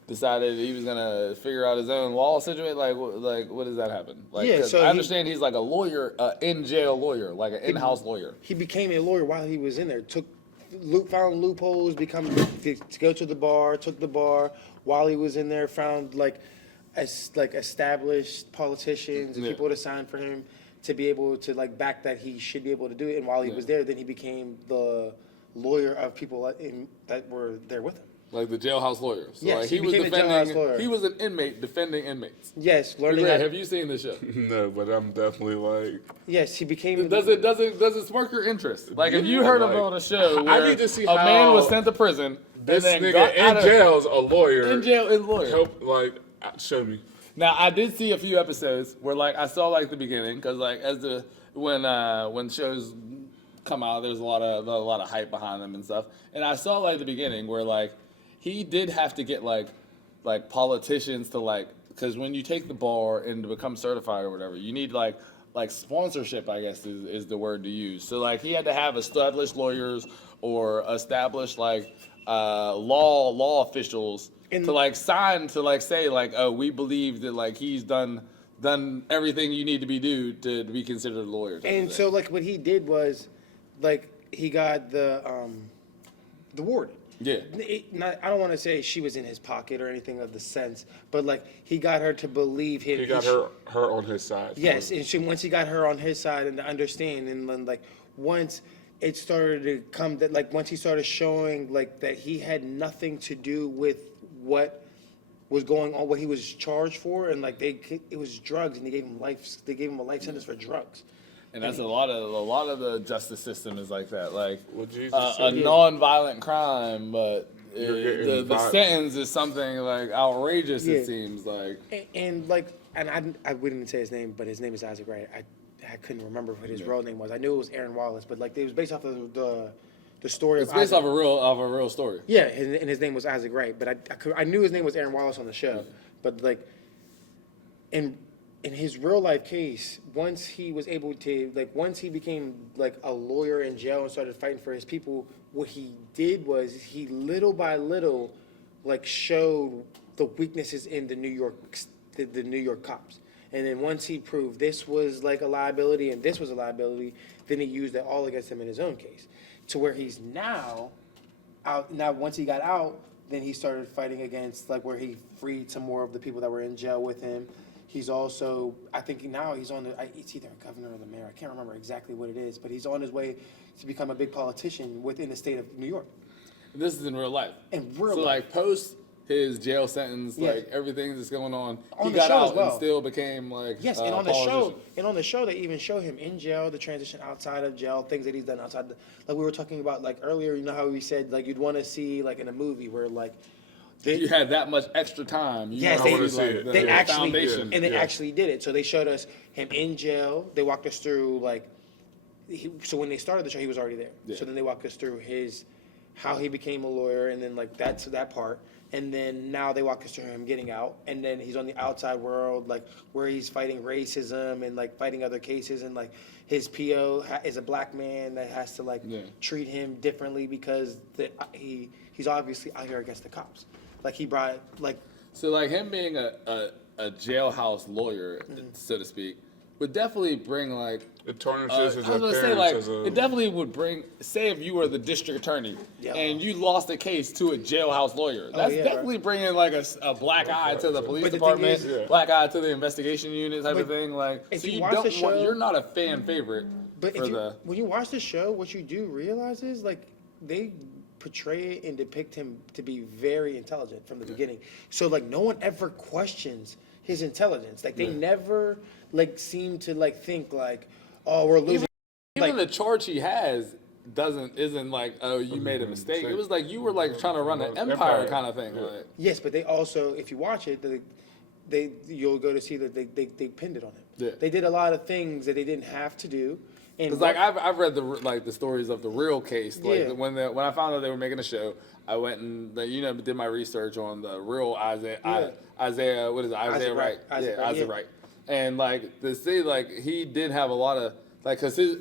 decided he was gonna figure out his own law situation. Like what does that happen? Like, Yeah, so I understand he's like a lawyer, in jail lawyer, like an in-house lawyer. He became a lawyer while he was in there. Found loopholes, to go to the bar, took the bar while he was in there. Found established politicians and people to sign for him to be able to like back that he should be able to do it. And while he was there, then he became the lawyer of people that were there with him. Like the jailhouse lawyer. So Yes, like he became the jailhouse lawyer. He was an inmate defending inmates. Yes, learning. Ray, have you seen the show? No, but I'm definitely like. Yes, he became. Does it spark your interest? Like, if you heard about a show where I need to see a man how was sent to prison This and then nigga got out in of jail's a lawyer. in jail is a lawyer. Help, like, show me. Now, I did see a few episodes where, like, I saw like the beginning because, like, when shows come out, there's a lot of hype behind them and stuff. And I saw like the beginning where like he did have to get like politicians to like, because when you take the bar and to become certified or whatever, you need like sponsorship, I guess is the word to use. So like he had to have established lawyers or established like law officials to like sign to like say like, oh, we believe that like he's done everything you need to be considered a lawyer. And so like what he did was like he got the warden. Yeah. I don't want to say she was in his pocket or anything of the sense, but like he got her to believe him. He got her on his side. Yes, and once he got her on his side and to understand, and then like once it started to come that like once he started showing like that he had nothing to do with what was going on, what he was charged for, and like it was drugs, and they gave him a life sentence for drugs. And that's a lot of the justice system is like that, like Well, Jesus a said- non-violent crime, but You're the sentence is something like outrageous. Yeah. It seems like. And I wouldn't even say his name, but his name is Isaac Wright. I couldn't remember what his real name was. I knew it was Aaron Wallace, but like it was based off of the story. It's based off a real story. Yeah, and his name was Isaac Wright, but I knew his name was Aaron Wallace on the show. But like, in his real life case, once he was able to once he became like a lawyer in jail and started fighting for his people, what he did was he little by little like showed the weaknesses in the New York the New York cops. And then once he proved this was like a liability and this was a liability, then he used that all against him in his own case. To where he's now out. Now, once he got out, then he started fighting against, like, where he freed some more of the people that were in jail with him. He's also, I think now he's on it's either a governor or the mayor. I can't remember exactly what it is, but he's on his way to become a big politician within the state of New York. This is in real life. In real so, life. like, post his jail sentence, Yeah. like, everything that's going on, On he the got show as out well. and still became, like, Yes, and on the show, they even show him in jail, the transition outside of jail, things that he's done outside. Like we were talking about, like earlier, you know how we said, like you'd want to see, like in a movie where, like, You had that much extra time. Yes, wanna they- see, like, the they actually foundation. and they actually did it. So they showed us him in jail. They walked us through, like, so when they started the show, he was already there. Yeah. So then they walked us through how he became a lawyer, and then like that's that part. And then now they walk us through him getting out, and then he's on the outside world, like where he's fighting racism and like fighting other cases, and like his PO is a black man that has to like treat him differently because he's obviously out here against the cops. Like he brought like So, like, him being a jailhouse lawyer, so to speak, would definitely bring, like... It tarnishes his I was gonna appearance say, like, as a... it definitely would bring... Say if you were the district attorney, Yeah. and you lost a case to a jailhouse lawyer. That's yeah, definitely bringing, like, a black eye to the police But the thing department, is- black eye to the investigation unit type of But thing. Like, if so you you watch don't the show- you're not a fan favorite But for when you watch the show, what you do realize is like they portray and depict him to be very intelligent from the beginning. So like no one ever questions his intelligence. Like they never like seem to like think like, oh, we're losing. Even the charge he has isn't like, oh, you made a mistake. It was like you were like trying to run an empire kind of thing. Like, Yes, but they also, if you watch it, you'll go to see that they pinned it on him. Yeah. They did a lot of things that they didn't have to do. And Cause like I've read the stories of the real case. Like Yeah. when I found out they were making a show, I went and did my research on the real Isaiah. Isaiah, what is it? Isaiah Wright. Isaiah Wright. And like to see like he did have a lot of like because his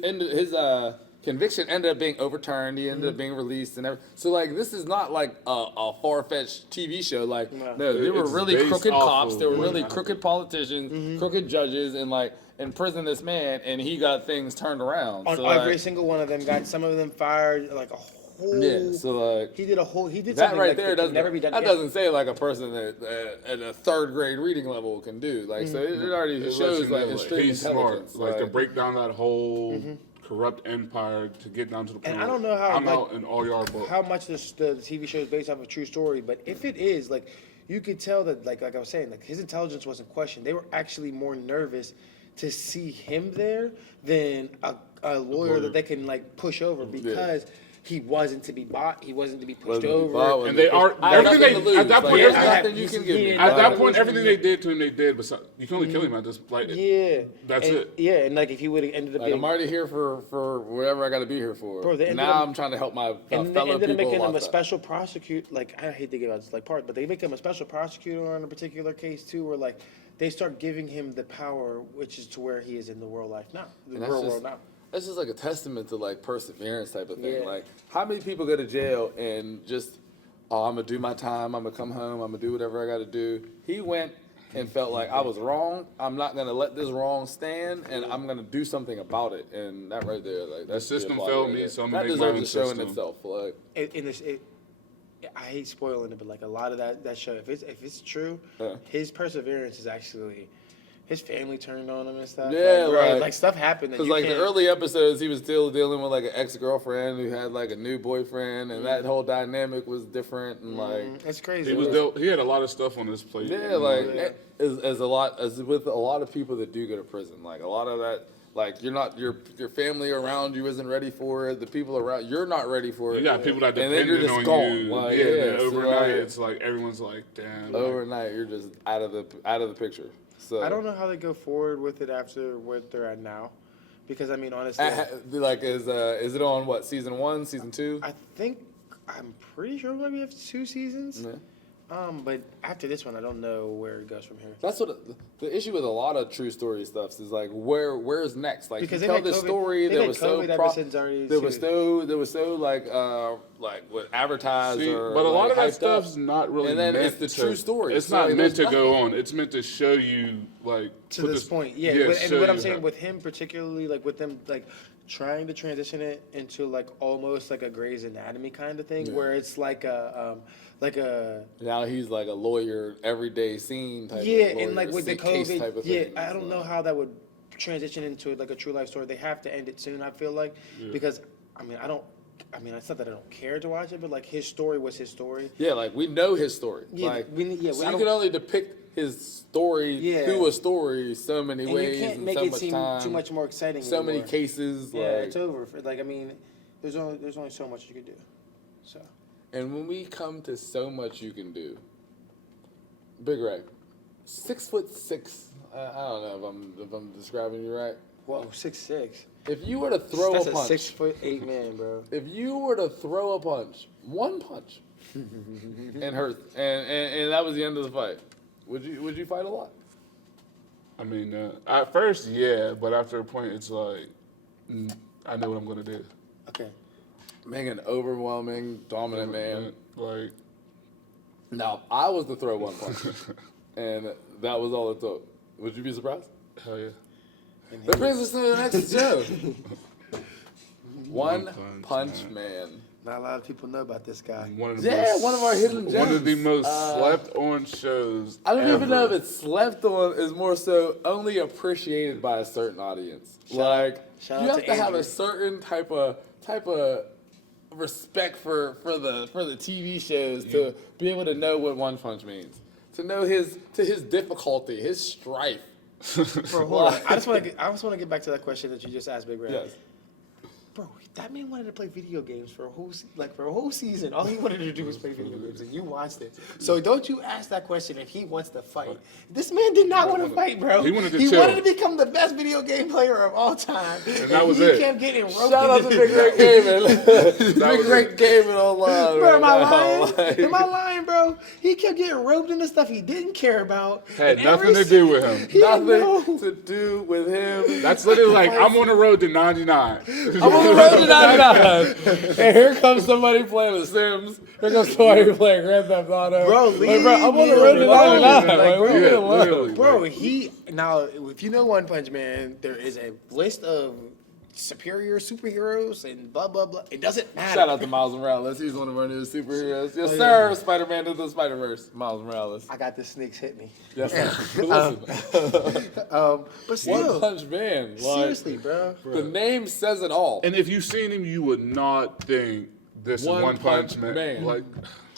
conviction ended up being overturned. He ended up being released and everything. So like this is not like a far-fetched TV show. Like no, there were It's really based crooked off cops. of There were what really happened. crooked politicians, crooked judges, and like imprisoned this man, and he got things turned around. on So, every like, single one of them, got some of them fired like a whole. yeah, so like He did that something right like there that doesn't could never be done. that Yeah. doesn't say like a person that at a third grade reading level can do. Like so it already It lets shows you know, like extreme he's smart. intelligence. Like to break down that whole corrupt empire to get down to the point. And I don't know how, I'm like, out in all yard book. How much the TV show is based off a true story, but if it is, like, you could tell that, like I was saying, like his intelligence wasn't questioned. They were actually more nervous to see him there than a lawyer that they can like push over because he wasn't to be bought. He wasn't to be pushed over. And they are everything they at that point. There's I nothing you can give me. At that point, everything they did to him, they did. But you can only kill him at this. Like, that's and, it. Yeah, and like if he would have ended up Like, being, I'm already here for whatever I got to be here for. Bro, they ended now up- I'm trying to help my and they fellow ended up people. making him a about that. special prosecutor. Like I hate to give out this like part, but they make him a special prosecutor on a particular case too, where like they start giving him the power, which is to where he is in the real life now, the And real world now. That's just like a testament to like perseverance type of thing. Yeah. Like how many people go to jail and just, oh, I'm gonna do my time, I'm gonna come home, I'm gonna do whatever I gotta do. He went and felt like I was wrong. I'm not gonna let this wrong stand, and I'm gonna do something about it. And that right there, like that's The system the applause failed right me, there. so I'm that gonna make my deserves own a show in system. itself. Like I hate spoiling it, but like a lot of that show, if it's true, his perseverance is actually. His family turned on him and stuff. Yeah, like stuff happened. Because like the early episodes, he was still dealing with like an ex-girlfriend who had like a new boyfriend, and that whole dynamic was different. And like it's crazy. He had a lot of stuff on his plate. yeah, like as with a lot of people that do go to prison, like a lot of that, like your family around you isn't ready for it. The people around you're not ready for it. You got people that and then you're depended just on gone. you. Like, Then so, overnight, like, it's like everyone's like, damn. like, overnight, you're just out of the picture. So I don't know how they go forward with it after what they're at now, because I mean honestly, like is it on what season 1, season 2? I'm pretty sure maybe have 2 seasons. Yeah. But after this one, I don't know where it goes from here. That's what the issue with a lot of true story stuff is like where's next? Like Because you they tell made this COVID- story they that made was so COVID episodes already there was serious. so like what advertised See, or but a lot like, of that hyped up. stuff's not really And then meant it's the true story. It's So not meant there's to go nothing. on. It's meant to show you, like... To put this point, yeah. show And what I'm you saying how- with him particularly, like with them, like trying to transition it into like almost like a Grey's Anatomy kind of thing, where it's like a Now he's like a lawyer, everyday scene type. yeah, of lawyer, and like with the case COVID, type of yeah, thing. I don't know how that would transition into like a true life story. They have to end it soon. I feel like because I mean it's not that I don't care to watch it, but like his story was his story. Yeah, like we know his story. Yeah, like, yeah. so I you don't- can only depict his story Yeah. through a story so many and ways you can't and make so it much seem time, too much more exciting. so many anymore. cases. Yeah, like, it's over. Like I mean, there's only so much you could do. So And when we come to so much you can do, Big Ray, 6'6". I don't know if I'm describing you right. whoa, 6'6". If you were to throw That's a punch, 6'8" man, bro. if you were to throw a punch, one punch, and hurt, and that was the end of the fight, would you fight a lot? I mean, at first, yeah, but after a point, it's like, I know what I'm going to do. Okay. Being an overwhelming, dominant man. Like, Now, if I was to throw one punch, and that was all it took, would you be surprised? hell yeah. That brings us to the next show. One Punch Punch Man. Not a lot of people know about this guy. One of the Yeah, most, one of our hidden gems. one of the most slept on shows. I don't even know if ever. it's slept on is more so only appreciated by a certain audience. shout you out have to to have Andrew. a certain type of respect for the TV shows to be able to know what One Punch means. To know his difficulty, his strife. Bro, hold on. I just want to get back to that question that you just asked, Big Red. Yes. Bro, that man wanted to play video games for a whole season. All he wanted to do was play video games, and you watched it. So don't you ask that question if he wants to fight. This man did not want to fight, bro. He wanted to He chill. wanted to become the best video game player of all time. And that was he it. kept getting roped. Shout out to into Big Red Gaming. Big was Red it. Gaming online. Bro, am I right now. lying? Like, Am I lying, bro? He kept getting roped into stuff he didn't care about. Had And every nothing to do with him. He had Nothing no- to do with him. That's literally like, I'm on the road to 99. I'm on the road to 99. And here comes somebody playing The Sims. Here comes somebody playing Grand Theft Auto. Bro, Like, bro, I'm on leave the me road to alone. 99. Like, Like, bro, leave me yeah, alone. literally. Bro, now if you know One Punch Man, there is a list of superior superheroes and blah blah blah. It doesn't matter. Shout out to Miles Morales. He's one of our new superheroes. Yes, Oh, sir. yeah. Spider-Man to the Spider-Verse. Miles Morales. I got the sneaks hit me. Yes, sir. Listen, But One still, Punch Man. Like, seriously, bro. the name says it all. And if you've seen him, you would not think this is One Punch Man.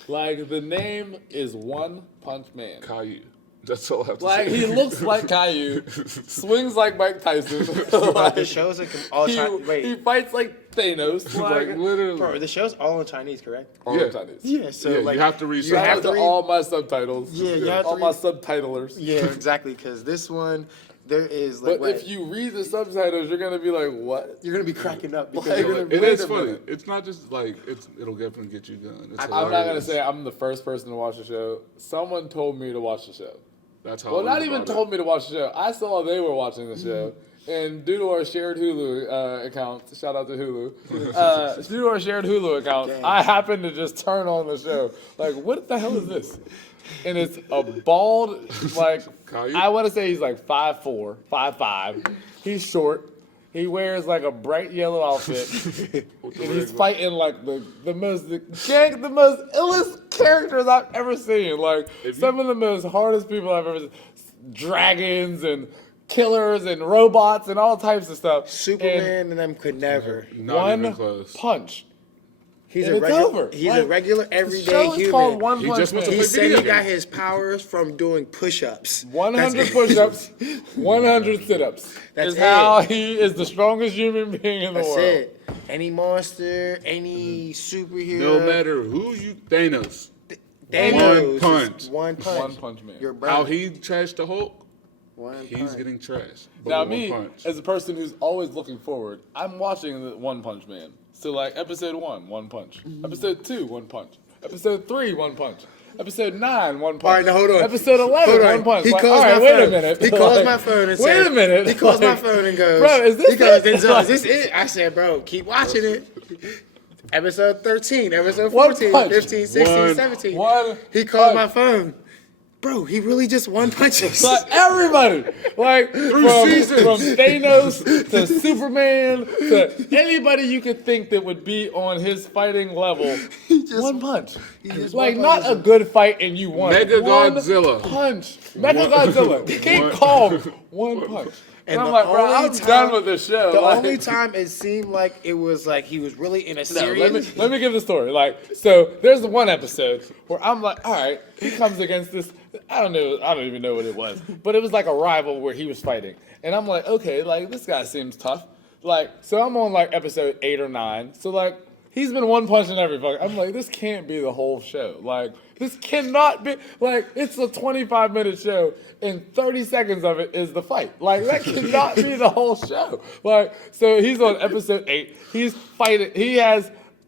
Like, the name is One Punch Man. Caillou. That's all I have to Like, say. he looks like Caillou, swings like Mike Tyson. The show's like all he Chinese. he Wait, fights like Thanos. Like, Like, literally. bro, the show's all in Chinese, correct? all Yeah. Chinese. Yeah. So Yeah, like you have to read you Shout have out to to read- all my subtitles. Yeah, you have to all my read- subtitlers. Yeah, exactly. Because this one, there is like. But if you read the subtitles, you're gonna be like, "What?" you're gonna be cracking up because Like, you're gonna. It Wait is a funny. minute. It's not just like it'll definitely get you going. It's I'm not gonna hilarious. say I'm the first person to watch the show. Someone told me to watch the show. That's how. Well, I not learned even about told me to watch the show. I saw they were watching the show. And due to our shared Hulu account, shout out to Hulu. Due to our shared Hulu account, Dang. I happened to just turn on the show. Like, what the hell is this? And it's a bald, like, Caillou? I want to say he's like 5'4", 5'5". He's short. He wears like a bright yellow outfit. And he's fighting like the most illest characters I've ever seen. Like some of the most hardest people I've ever seen. Dragons and killers and robots and all types of stuff. Superman and them could never. it. Not even One close. punch. He's And a it's regular. over. He's Like, a regular The everyday show is human. called One He Punch just wants to Man. He play said video he got games. his powers from doing push-ups. 100 That's- push-ups, 100 sit-ups. That's is it. how he is the strongest human being in the That's world. it. Any monster, any superhero. No matter who you Thanos. Thanos, One punch. One punch. One Punch Man. You're How burnt. he trashed the Hulk, One he's punch. getting trashed. But Now with me, one punch. as a person who's always looking forward, I'm watching the One Punch Man. So like episode 1, One Punch. Episode 2, One Punch. Episode 3, One Punch. Episode 9, one punch. All right, now hold on. Episode 11, Hold on. one punch. He Like, calls all right, my wait phone. a minute. He calls Like, my phone and wait says, a minute. He calls my Like, phone and goes, bro, is this he goes, it? Denzel, is this it? I said, bro, keep watching it. Episode 13, episode One 14, punch. 15, 16, One. 17. One He called my punch. phone. Bro, he really just one punches. Like everybody, like from Thanos to Superman to anybody you could think that would be on his fighting level, one punch. Like not a good fight and you won. Mega One Godzilla. punch. Mega Godzilla. King Kong. One punch. And I'm like, bro, I'm done with this show. The Like, only time it seemed like it was like he was really in a no, serious. let me give the story. Like, so there's the one episode where I'm like, all right, he comes against this. I don't even know what it was, but it was like a rival where he was fighting, and I'm like, okay, like this guy seems tough. Like, so I'm on like episode 8 or 9. So like he's been one punching every fucking. I'm like, this can't be the whole show. Like, this cannot be. Like, it's a 25-minute show, and 30 seconds of it is the fight. Like, that cannot be the whole show. Like, so he's on episode 8. He's fighting.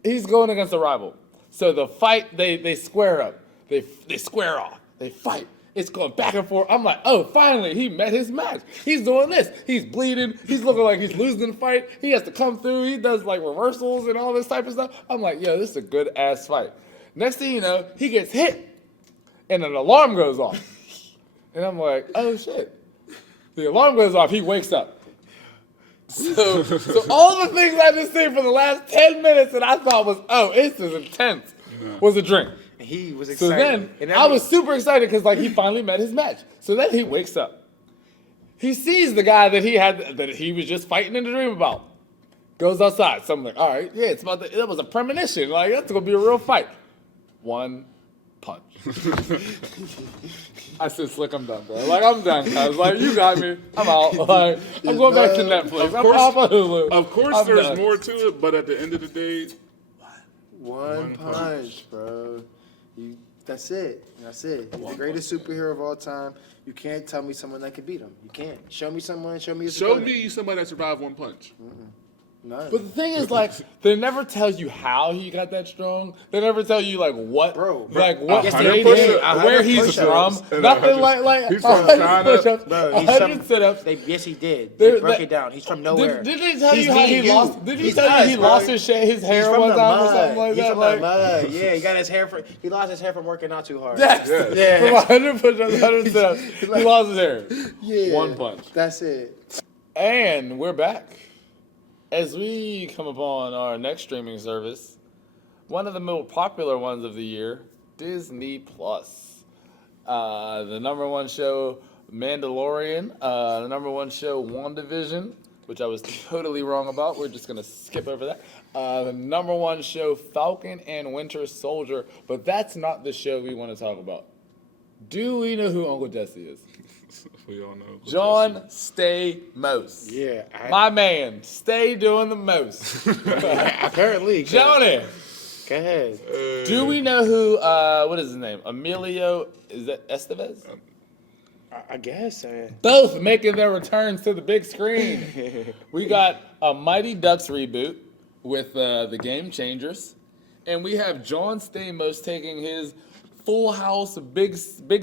He's going against a rival. So the fight, they square up. They square off. They fight. It's going back and forth. I'm like, oh, finally, he met his match. He's doing this. He's bleeding. He's looking like he's losing the fight. He has to come through. He does like reversals and all this type of stuff. I'm like, yo, this is a good ass fight. Next thing you know, he gets hit and an alarm goes off. And I'm like, oh shit. The alarm goes off. He wakes up. So all the things I just seen for the last 10 minutes that I thought was, oh, this is intense, was a drink. He was So excited. then I was super excited because like he finally met his match. So then he wakes up. He sees the guy that he was just fighting in the dream about. Goes outside. So I'm like, all right, yeah, that was a premonition. Like that's gonna be a real fight. One punch. I said, Slick, I'm done, bro. Like I'm done, guys. Like you got me. I'm out. Like I'm going back to Netflix. I'm off of Hulu. Of course, I'm there's done. more to it, but at the end of the day, One punch, bro. That's it. That's it. He's the greatest superhero of all time. You can't tell me someone that could beat him. You can't. Show me someone. Show me his show opponent. me somebody that survived one punch. None. But the thing is, like, they never tell you how he got that strong. They never tell you, like, what, Bro, like, what yes, made they him, did. where he's push-ups. from. Nothing like He's from 100 China. push-ups, Bro, 100 sit-ups. Yes, he did. They- They broke they- it down. He's from nowhere. Did they tell He's you how me he and you. lost? Did he He's tell you us, he bro. lost his He's hair from one the time or mud. something like He's that? from Like, the mud. Yeah, he got his hair from. He lost his hair from working out too hard. yes, Yeah. from 100 push-ups, 100 sit-ups, he lost his hair. Yeah. One punch. That's it. And we're back. As we come upon our next streaming service, one of the more popular ones of the year, Disney Plus. The number one show, Mandalorian. The number one show, WandaVision, which I was totally wrong about. We're just going to skip over that. The number one show, Falcon and Winter Soldier. But that's not the show we want to talk about. Do we know who Uncle Jesse is? We all know. John Stamos. Yeah. My man, stay doing the most. Apparently. Johnny, Go ahead. do we know who, what is his name? Emilio, is that Estevez? I guess. Both making their returns to the big screen. We got a Mighty Ducks reboot with the Game Changers. And we have John Stamos taking his Full House, big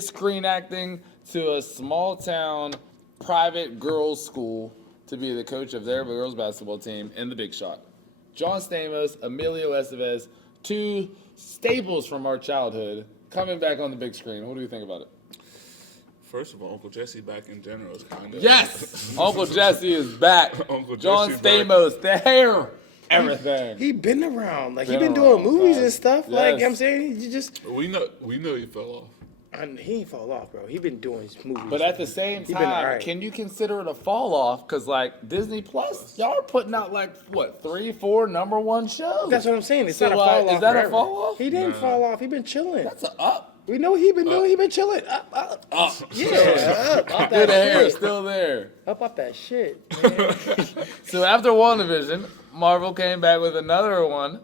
screen acting to a small town private girls' school to be the coach of their girls' basketball team in The Big Shot. John Stamos, Emilio Estevez, two staples from our childhood, coming back on the big screen. What do you think about it? First of all, Uncle Jesse back in general is kind of. Yes! Uncle Jesse is back. Uncle John Jesse back. Stamos, the hair, everything. He been around. Like, he Been been doing around, movies guys. and stuff. Yes. Like, you know what I'm saying? You just. We know he fell off. He ain't fall off, bro. He been doing his movies. But at the same He been time, alright. can you consider it a fall off? Because, like, Disney Plus, y'all are putting out, like, what, 3, 4 number one shows? That's what I'm saying. It's So, not a like, fall off. is that a forever. fall off? He didn't fall off. He been chilling. That's a up. We know he been doing. He been chilling. Up. Yeah, up. Off The that hair is shit. still there. Up off that shit. Man. So after WandaVision, Marvel came back with another one,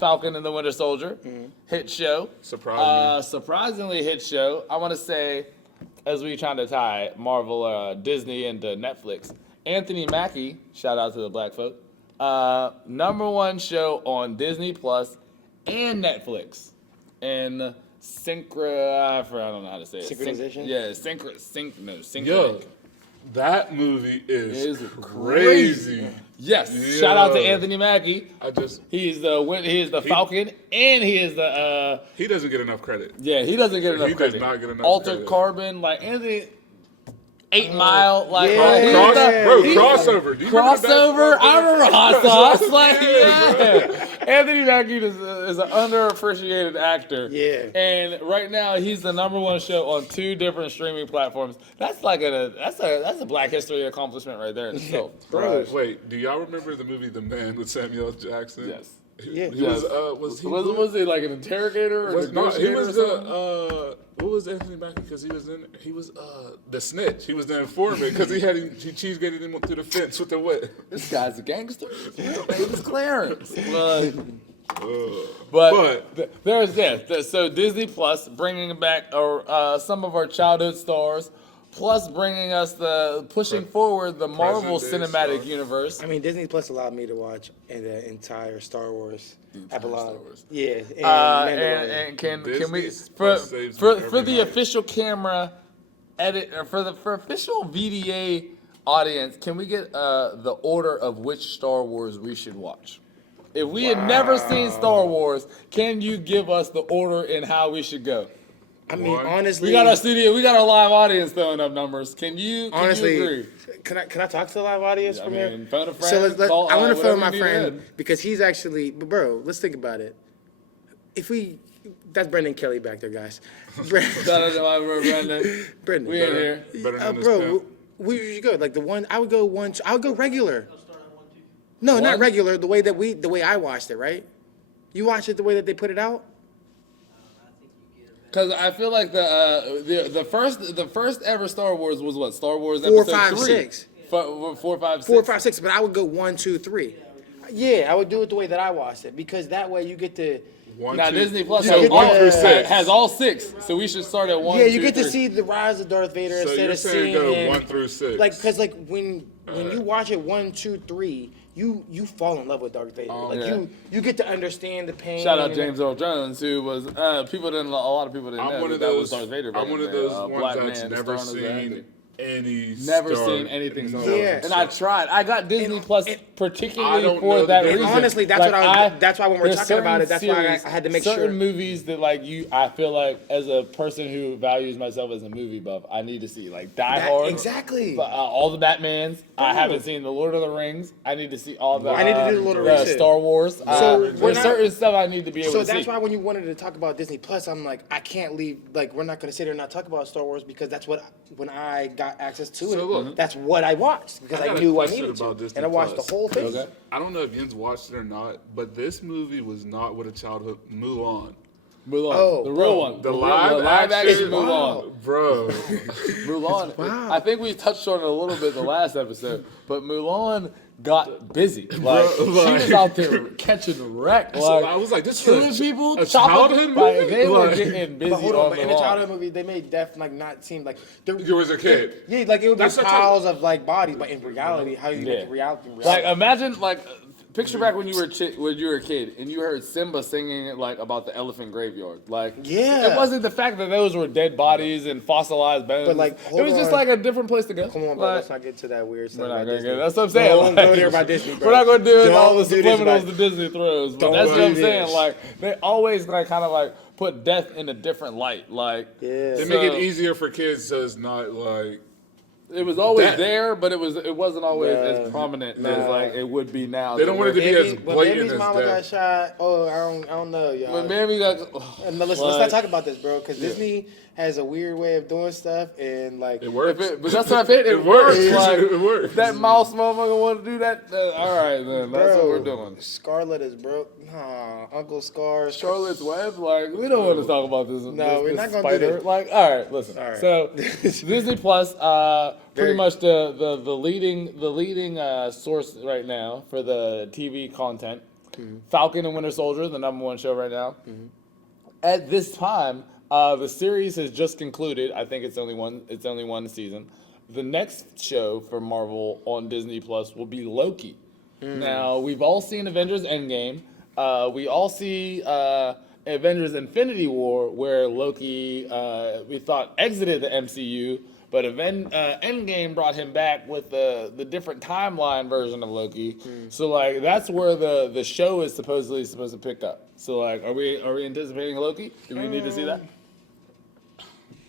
Falcon and the Winter Soldier, hit show. Surprisingly hit show. I want to say, as we trying to tie Marvel, Disney into Netflix, Anthony Mackie, shout out to the black folk, number one show on Disney Plus and Netflix. And I don't know how to say it. Synchronization? Sync. Yo, that movie is crazy. Yes. Yeah. Shout out to Anthony Mackie. He He is the Falcon, and he is the. he doesn't get enough credit. Yeah, he doesn't get enough He credit. does not get enough Altered credit. Carbon, like Anthony. 8 Mile, like yeah. Crossover. Do you remember crossover. I remember Hot Sauce. Like, Yeah, yeah. Anthony Mackie is an underappreciated actor. Yeah. And right now he's the #1 show on 2 different streaming platforms. That's like that's a Black History accomplishment right there in itself. Bro. Wait, do y'all remember the movie The Man with Samuel L. Jackson? Yes. Yeah. He was Was he like an interrogator or he negotiator was or something? what was Anthony Mackie? Because he was the snitch. He was the informant because he cheese grated him through the fence with the whip. This guy's a gangster. His real name is Clarence. But there's this. So Disney Plus bringing back some of our childhood stars, plus bringing us pushing forward the Marvel Present-day Cinematic stars. Universe. I mean, Disney Plus allowed me to watch the entire Star Wars epilogue. Star Wars. Yeah, and Mandalorian. And can we Disney for Plus saves me for every the night. official camera edit or for official VDA audience, can we get the order of which Star Wars we should watch? If we had never seen Star Wars, can you give us the order and how we should go? I mean, One. honestly, We got our studio, we got our live audience throwing up numbers. Can you honestly, agree? can I talk to the live audience I from mean, here? phone a friend. So let's call, I want to whatever phone my you need friend to. because he's actually, but bro, let's think about it. That's Brendan Kelly back there, guys. Shout out to my bro Brandon. Brendan, We in here. Better than this bro, pimp. we should go like the one. I would go regular. No, not One? regular. The way I watched it, right? You watched it the way that they put it out. Because I feel like the first ever Star Wars was what? Star Wars 4, episode 5, 3. 6. 4, 5, 6. 4, 5, 6. But I would go 1, 2, 3. Yeah, I would do it the way that I watched it because that way you get to. One, Now two- Disney Plus You has, get all, the- 1 through 6. has all 6, so we should start at 1. Yeah, you 2, get to 3. see the rise of Darth Vader So instead you're of saying seeing go him. 1 through 6. Like, cause like when you watch it 1, 2, 3, you fall in love with Darth Vader. Like yeah. you get to understand the pain. Shout out and- James Earl Jones, who was a lot of people didn't I'm know one of that was those. Darth Vader. I'm one of back then. those Black ones that's man never starring as an actor. seen any. Never Star- seen anything Star Wars. Yeah. And I tried. I got Disney Plus I particularly don't for know that that- reason. Honestly, that's Like, what that's why when we're there's talking about it, certain that's why series, I had to make certain sure. movies that I feel like as a person who values myself as a movie buff, I need to see like Die Hard. Exactly. All the Batmans. I haven't seen the Lord of the Rings. I need to see all the. I need to do the Lord of the Rings, too. Star Wars. So we're there's not- certain stuff I need to be able So to see. that's why when you wanted to talk about Disney Plus, I'm like, I can't leave. Like, we're not gonna sit here and not talk about Star Wars because that's what when I got access to it. So look, that's what I watched because I I got a knew I question needed to, about Disney and I watched Plus. the whole thing. Okay. I don't know if Jens watched it or not, but this movie was not what a childhood Mulan. Mulan, Oh, the real bro. one, The real- live action action- Mulan. Bro. Mulan. Wow. I think we touched on it a little bit the last episode, but Mulan got busy. Like she was out there catching wreck. Like I was like, this is killing people, a chopping. childhood Like, movie? they were Like- getting busy But hold on, on but in the Mulan. childhood movie, they made death like not seem like You was a kid. Yeah, like it would be That's what piles of like bodies, but in reality, how you make Yeah. it reality? Like imagine picture back when you were a kid and you heard Simba singing like about the elephant graveyard. Like Yeah. it wasn't the fact that those were dead bodies and fossilized bones. But, like, it hold was just on. like a different place to go. Come on, bro, Like, let's not get to that weird stuff. we're not about gonna Disney. get. That's what I'm saying. Don't like, go there about Disney, bro. We're not gonna do it. All the Don't do this subliminals about- the Disney throws. But Don't that's what I'm do saying. this. Like they always like kind of like put death in a different light. Like Yeah. They So- make it easier for kids so it's not like. it was always That- there, but it wasn't always Nah. as prominent Nah. as like it would be now. They don't want it to be as When blatant Baby's as mama got that. shot, I don't know, y'all. But maybe got. And let's not talk about this, bro, because Disney has a weird way of doing stuff, and like It works. But that's what I think. It works. works. Like, It works. If that mouse motherfucker want to do that, all right, then that's what we're doing. Scarlet is broke. Nah, Uncle Scar. Charlotte's Web, like we don't want to talk about this. No, we're this not gonna do spider. this. Like, all right, listen. All right. So Disney Plus, pretty Very- much the leading source right now for the TV content. Mm-hmm. Falcon and Winter Soldier, the #1 show right now. At this time, the series has just concluded. I think it's only one season. The next show for Marvel on Disney Plus will be Loki. Now we've all seen Avengers Endgame. We all see Avengers Infinity War, where Loki, we thought, exited the MCU, but Endgame brought him back with the different timeline version of Loki. So, like, that's where the show is supposed to pick up. So, like, are we anticipating Loki? Do we need to see that?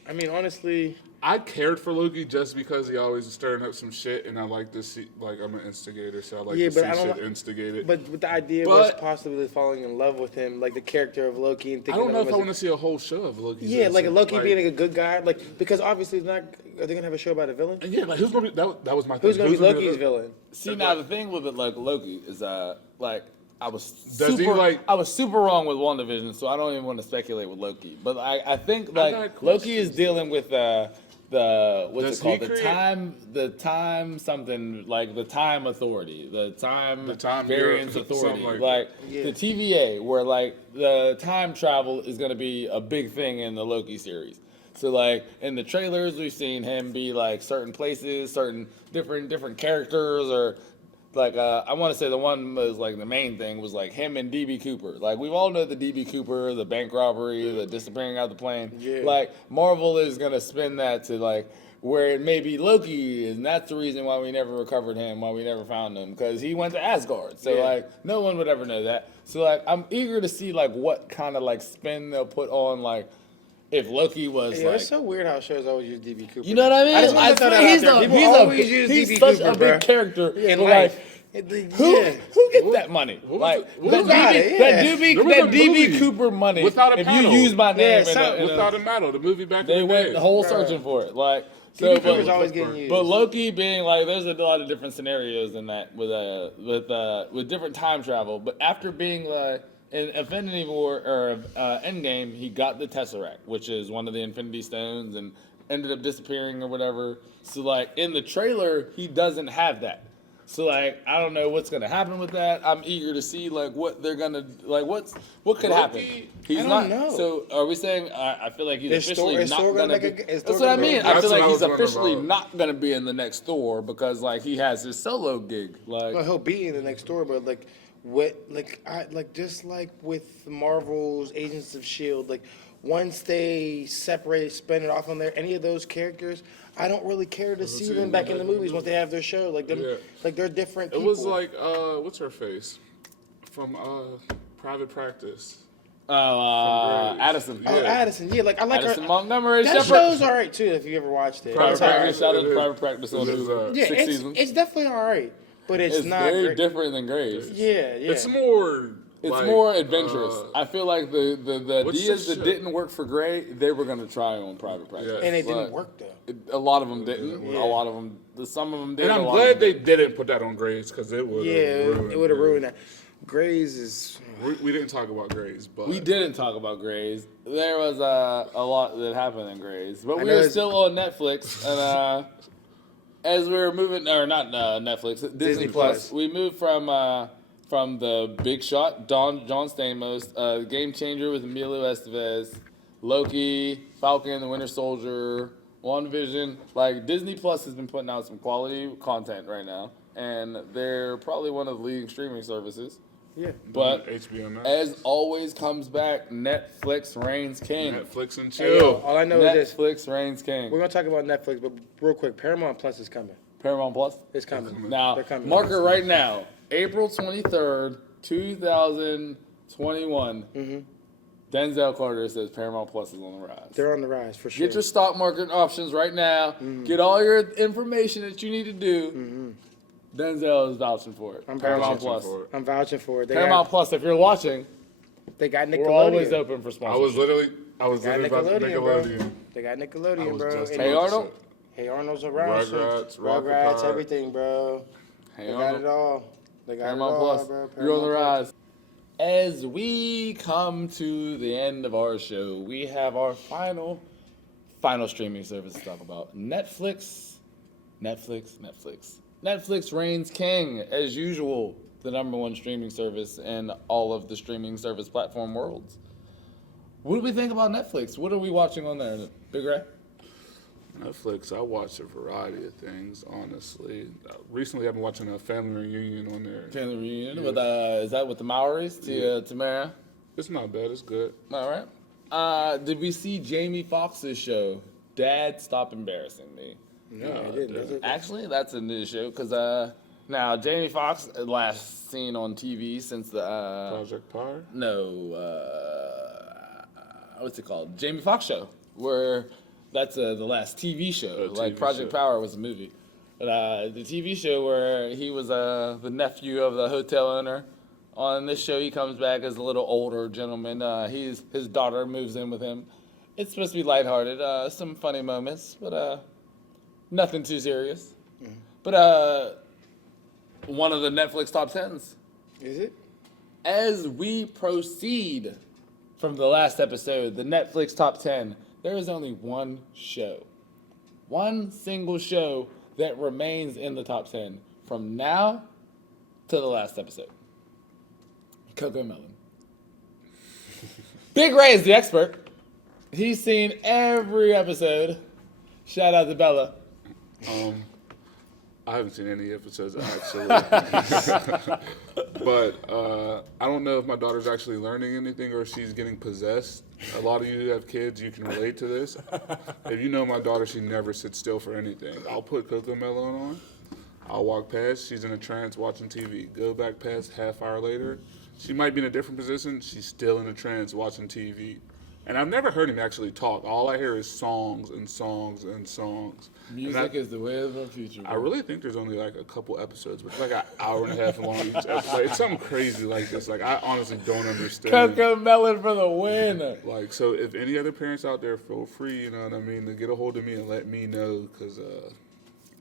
I mean, honestly, I cared for Loki just because he always is stirring up some shit, and I like to see, like, I'm an instigator, so I like to see shit instigated. But with the idea of us possibly falling in love with him, like the character of Loki, and thinking I don't know of if him I want to see a whole show of Loki. Yeah, like Loki being like a good guy, like because obviously it's not. Are they gonna have a show about a villain? Yeah, like who's gonna be that was my thing. Who's gonna be Loki's villain? See, now the thing with it, like Loki is like I was Does he, like- I was super wrong with WandaVision, so I don't even want to speculate with Loki. But I think like Loki is dealing with the what's Does it called? he The time something, like the time authority, the time Bureau, variance authority, something like Yeah. the TVA, where like the time travel is gonna be a big thing in the Loki series. So like in the trailers, we've seen him be like certain places, certain different characters, or like I want to say the one was like the main thing was like him and DB Cooper. Like we all know the DB Cooper, the bank robbery, the disappearing out of the plane. Yeah. Like Marvel is gonna spin that to like where it may be Loki is, and that's the reason why we never recovered him, why we never found him, because he went to Asgard. So like no one would ever know that. So like I'm eager to see like what kind of like spin they'll put on like. If Loki was like, it's so weird how shows always use DB Cooper. you know what I mean? I just want to throw that out there. People always use he's DB such Cooper, a bro. big character. In but life. like, who gets that money? Like who that There was a DB movie Cooper money. Without a if Paddle. you use my name, Without a Medal, the movie back they in the went day. the whole searching for it. Like so, DB Cooper's always getting used. but Loki being like, there's a lot of different scenarios in that with different time travel. But after being like. In Infinity War or Endgame, he got the Tesseract, which is one of the Infinity Stones, and ended up disappearing or whatever. So like in the trailer, he doesn't have that. So like I don't know what's gonna happen with that. I'm eager to see like what they're gonna like what could happen. He's I don't not. know. So are we saying? I feel like he's Is officially Thor not gonna gonna make be. a- is That's Thor what I gonna mean. make I That's feel what like I he's was wondering officially about. not gonna be in the next Thor because like he has his solo gig. Like Well, he'll be in the next story, but like what, just like with Marvel's Agents of Shield, like once they separate, spin it off on there, any of those characters, I don't really care to see them back in the movies once they have their show. Like them, Yeah. like they're different It people. was like what's her face from Private Practice. Grace. Addison. Oh, Addison, yeah, like I like Addison her. Montgomery That Shepherd. show's all right too if you ever watched it. Private It's all right. Practice. Shout out to It is. Private Practice on It is, Hulu. Yeah, 6 it's seasons. definitely all right, but it's not very great. different than Grace. Yeah. It's more. It's like, more adventurous. I feel like the what's ideas this that shit? didn't work for Gray, they were gonna try on Private Practice, Yeah. And it didn't But work though. A lot of them didn't. Yeah. A lot of them. Some of them did. And a I'm lot glad of them they didn't put that on Grace because it would. Yeah, it would have ruined that. Grey's is. We didn't talk about Grace, but We didn't talk about Grays. There was a lot that happened in Grays, but I we know were it's- still on Netflix. And as we were moving, or not Netflix, Disney Plus, we moved from the Big Shot, John Stamos, Game Changer with Emilio Estevez, Loki, Falcon, the Winter Soldier, WandaVision. Like Disney Plus has been putting out some quality content right now, and they're probably one of the leading streaming services. Yeah. But HBO Max. as always comes back, Netflix reigns king. Netflix and Hey, yo, chill. all I know is this. Netflix reigns king. We're gonna talk about Netflix, but real quick, Paramount Plus is coming. Paramount Plus. It's coming. Now, They're coming. mark it right now. April 23rd, 2021. Denzel Carter says Paramount Plus is on the rise. They're on the rise for sure. Get your stock market options right now. Get all your information that you need to do. Denzel is vouching for it. I'm Paramount vouching Plus. for it. I'm vouching for it. Paramount Plus, if you're watching, They got Nickelodeon. we're always open for I sponsorship. was literally Got about to Nickelodeon, bro. Nickelodeon. They got I Nickelodeon, was bro. just And Hey about to Arnold. say- Hey Arnold's around. Rugrats, Rugrats, Rockapart. everything, bro. Hey They got Arnold. it all. They got Paramount it all, Plus. bro. You're on the Paramount rise. As we come to the end of our show, we have our final streaming service to talk about. Netflix reigns king, as usual, the #1 streaming service in all of the streaming service platform worlds. What do we think about Netflix? What are we watching on there, Big Ray? Netflix, I watch a variety of things, honestly. Recently, I've been watching a family reunion on there. Family reunion with is that with the Maoris? Tamara? It's not bad. It's good. All right. Did we see Jamie Foxx's show, Dad, Stop Embarrassing Me? No, I didn't. Is it? Actually, that's a new show because now Jamie Foxx last seen on TV since the Project Power. what's it called? Jamie Foxx show, where that's the last TV show. Like TV Project show. Power was a movie, but the TV show where he was the nephew of the hotel owner. On this show, he comes back as a little older gentleman. His daughter moves in with him. It's supposed to be lighthearted, some funny moments, but nothing too serious. Mm-hmm. But one of the Netflix top 10s. Is it? As we proceed from the last episode, the Netflix top 10, there is only one show. One single show that remains in the top 10 from now to the last episode. Coco Melon. Big Ray is the expert. He's seen every episode. Shout out to Bella. I haven't seen any episodes actually, but I don't know if my daughter's actually learning anything or if she's getting possessed. A lot of you who have kids, you can relate to this. If you know my daughter, she never sits still for anything. I'll put Coco Melon on. I'll walk past. She's in a trance watching TV. Go back past half hour later. She might be in a different position. She's still in a trance watching TV. And I've never heard him actually talk. All I hear is songs and songs and songs. Music is the way of the future. I really think there's only like a couple episodes, but it's like an hour and a half long each episode. It's something crazy like this. Like, I honestly don't understand. Coco Melon for the win. Like, so if any other parents out there, feel free, you know what I mean, to get a hold of me and let me know, because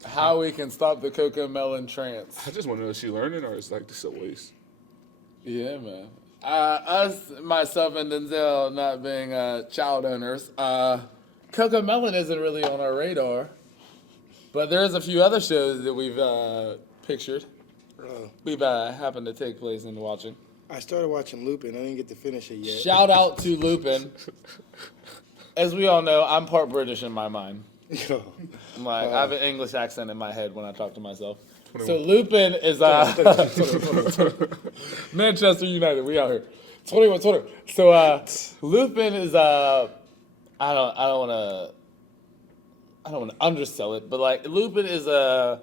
how we can stop the Coco Melon trance. I just want to know, is she learning or is like this a waste? Yeah, man. Us, myself, and Denzel not being child owners, Coco Melon isn't really on our radar. But there's a few other shows that we've pictured. We've happened to take place in watching. I started watching Lupin. I didn't get to finish it yet. Shout out to Lupin. As we all know, I'm part British in my mind. Yo. I have an English accent in my head when I talk to myself. 21. So Lupin is Manchester United. We out here. 21. So Lupin is I don't want to undersell it, but like Lupin is more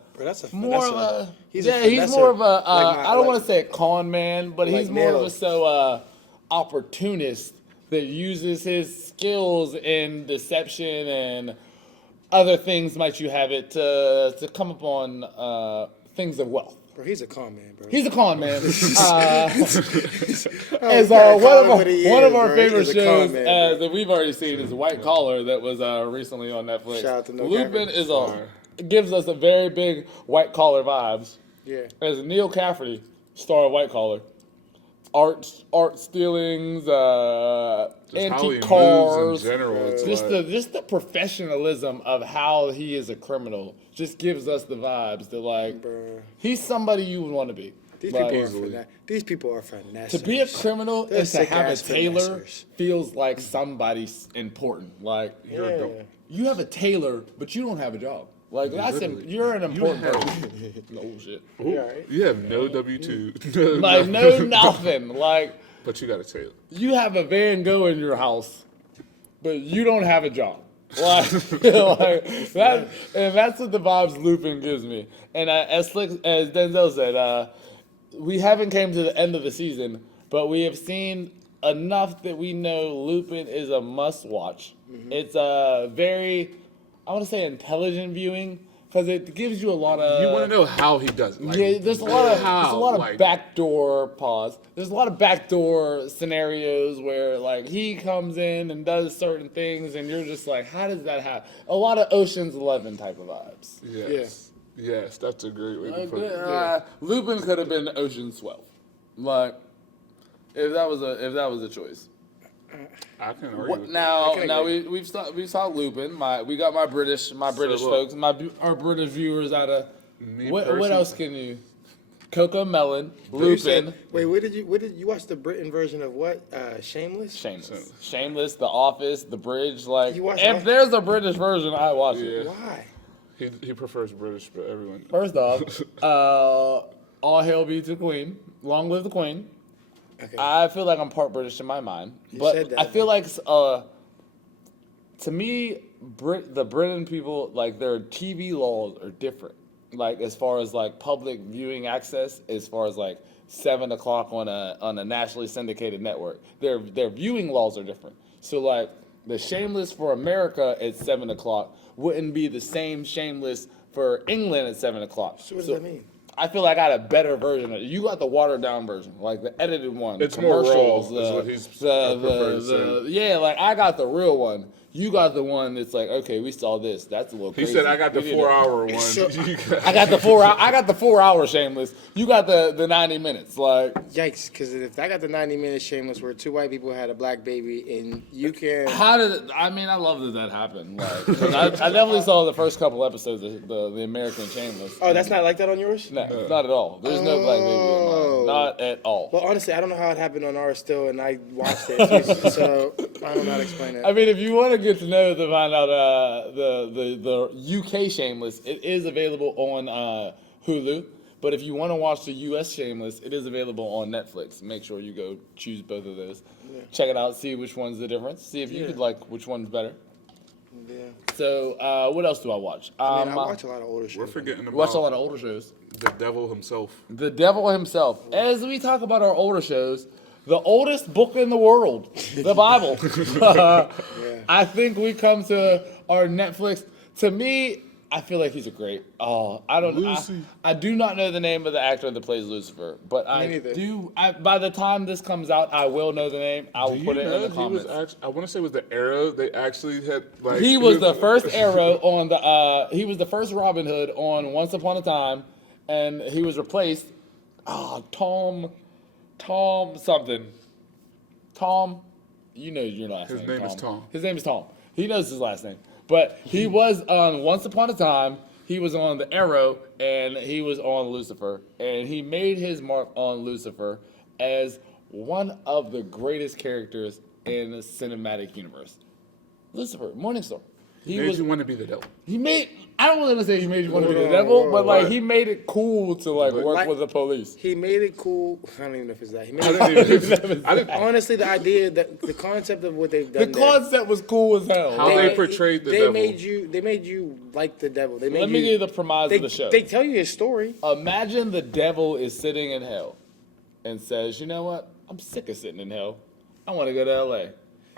of a I don't want to say a con man, but he's more of a opportunist that uses his skills in deception and other things might you have it to come upon things of wealth. Bro, he's a con man, bro. He's a con man. As one of our favorite shows that we've already seen is White Collar that was recently on Netflix. Shout out to No Lupin Cafferty. gives us a very big White Collar vibes. Yeah. As Neil Cafferty, star of White Collar. Art stealings, antique cars, in general, just the professionalism of how he is a criminal just gives us the vibes that like Bruh. he's somebody you would want to be. These people are finessers. To be a criminal They're and to have a sick-ass tailor finessers. feels like somebody's important. Like you have a tailor, but you don't have a job. Like you're an important person. No shit. You have no W-2. Like no nothing. Like. But you got a tailor. You have a Van Gogh in your house, but you don't have a job. Like that, and that's what the vibes Lupin gives me. And as Denzel said, we haven't came to the end of the season, but we have seen enough that we know Lupin is a must-watch. Mm-hmm. It's a very, I want to say, intelligent viewing. Because it gives you a lot of... You want to know how he does it. Like, yeah, there's a lot of backdoor pause. There's a lot of backdoor scenarios where, like, he comes in and does certain things, and you're just like, how does that happen? A lot of Ocean's 11 type of vibes. Yes. Yeah. Yes, that's a great way to put it. Lupin could have been Ocean's 12. Like, if that was a choice. I can argue. Now we saw Lupin. We got my British folks, our British viewers out of what else can you? Coco Melon, Lupin. Wait, what did you watch the Britain version of what? Shameless. Shameless, The Office, The Bridge. Like if there's a British version, I watch it. Why? He prefers British, but everyone. First off, all hail be to the Queen. Long live the Queen. Okay. I feel like I'm part British in my mind, but said that, I feel like to me, the Britain people, like their TV laws are different. Like as far as like public viewing access, as far as like 7 o'clock on a nationally syndicated network, their viewing laws are different. So like the Shameless for America at 7 o'clock wouldn't be the same Shameless for England at 7 o'clock. So what does that mean? I feel like I got a better version of it. You got the watered down version, like the edited one. It's more raw, commercials, is what he's preferred to say. yeah, like I got the real one. You got the one that's like, okay, we saw this. That's a little He crazy. said, "I got the 4-hour one." So- I got the 4 hour. I got the 4 hour Shameless. You got the 90 minutes. Like, Yikes! Because if I got the 90-minute Shameless where 2 white people had a black baby and you can, how did it? I mean, I love that happened. Like, 'cause I definitely saw the first couple episodes of the American Shameless. oh, that's not like that on yours. No, not at all. There's no black baby in Oh. mine. Not at all. Well, honestly, I don't know how it happened on ours still, and I watched it, so I don't know how to explain it. I mean, if you want to get to know the find out the UK Shameless, it is available on Hulu. But if you want to watch the US Shameless, it is available on Netflix. Make sure you go choose both of those. Yeah. Check it out, see which one's the difference. See if you Yeah. could like which one's better. Yeah. So what else do I watch? I mean, I watch a lot of older shows. We're forgetting about watch a lot of older shows. the devil himself. The devil himself. As we talk about our older shows, the oldest book in the world, the Bible. I think we come to our Netflix. To me, I feel like he's a great. Oh, I don't. I do not know the name of the actor that plays Lucifer, but I neither. do. By the time this comes out, I will know the name. I will Do put you it in know the he comments. was actually, I want to say it was the Arrow. They actually had like He was the first Arrow on the. He was the first Robin Hood on Once Upon a Time, and he was replaced. Tom something. Tom, you know your last name. His name is Tom. His name is Tom. He knows his last name. But he was on Once Upon a Time. He was on the Arrow, and he was on Lucifer, and he made his mark on Lucifer as one of the greatest characters in the cinematic universe. Lucifer, Morningstar. He made you want to be the devil. I don't want to say he made you want to be the Whoa, devil, whoa, but like what? he made it cool to like work Like- with the police. He made it cool. I don't even know if it's that. He made I it didn't even. I didn't. honestly, the idea, that the concept of what they've The done. there, concept was cool as hell. How they portrayed the they devil. They made you like the devil. They made Let you, me give you the premise of the show. They tell you his story. Imagine the devil is sitting in hell and says, you know what? I'm sick of sitting in hell. I want to go to L.A.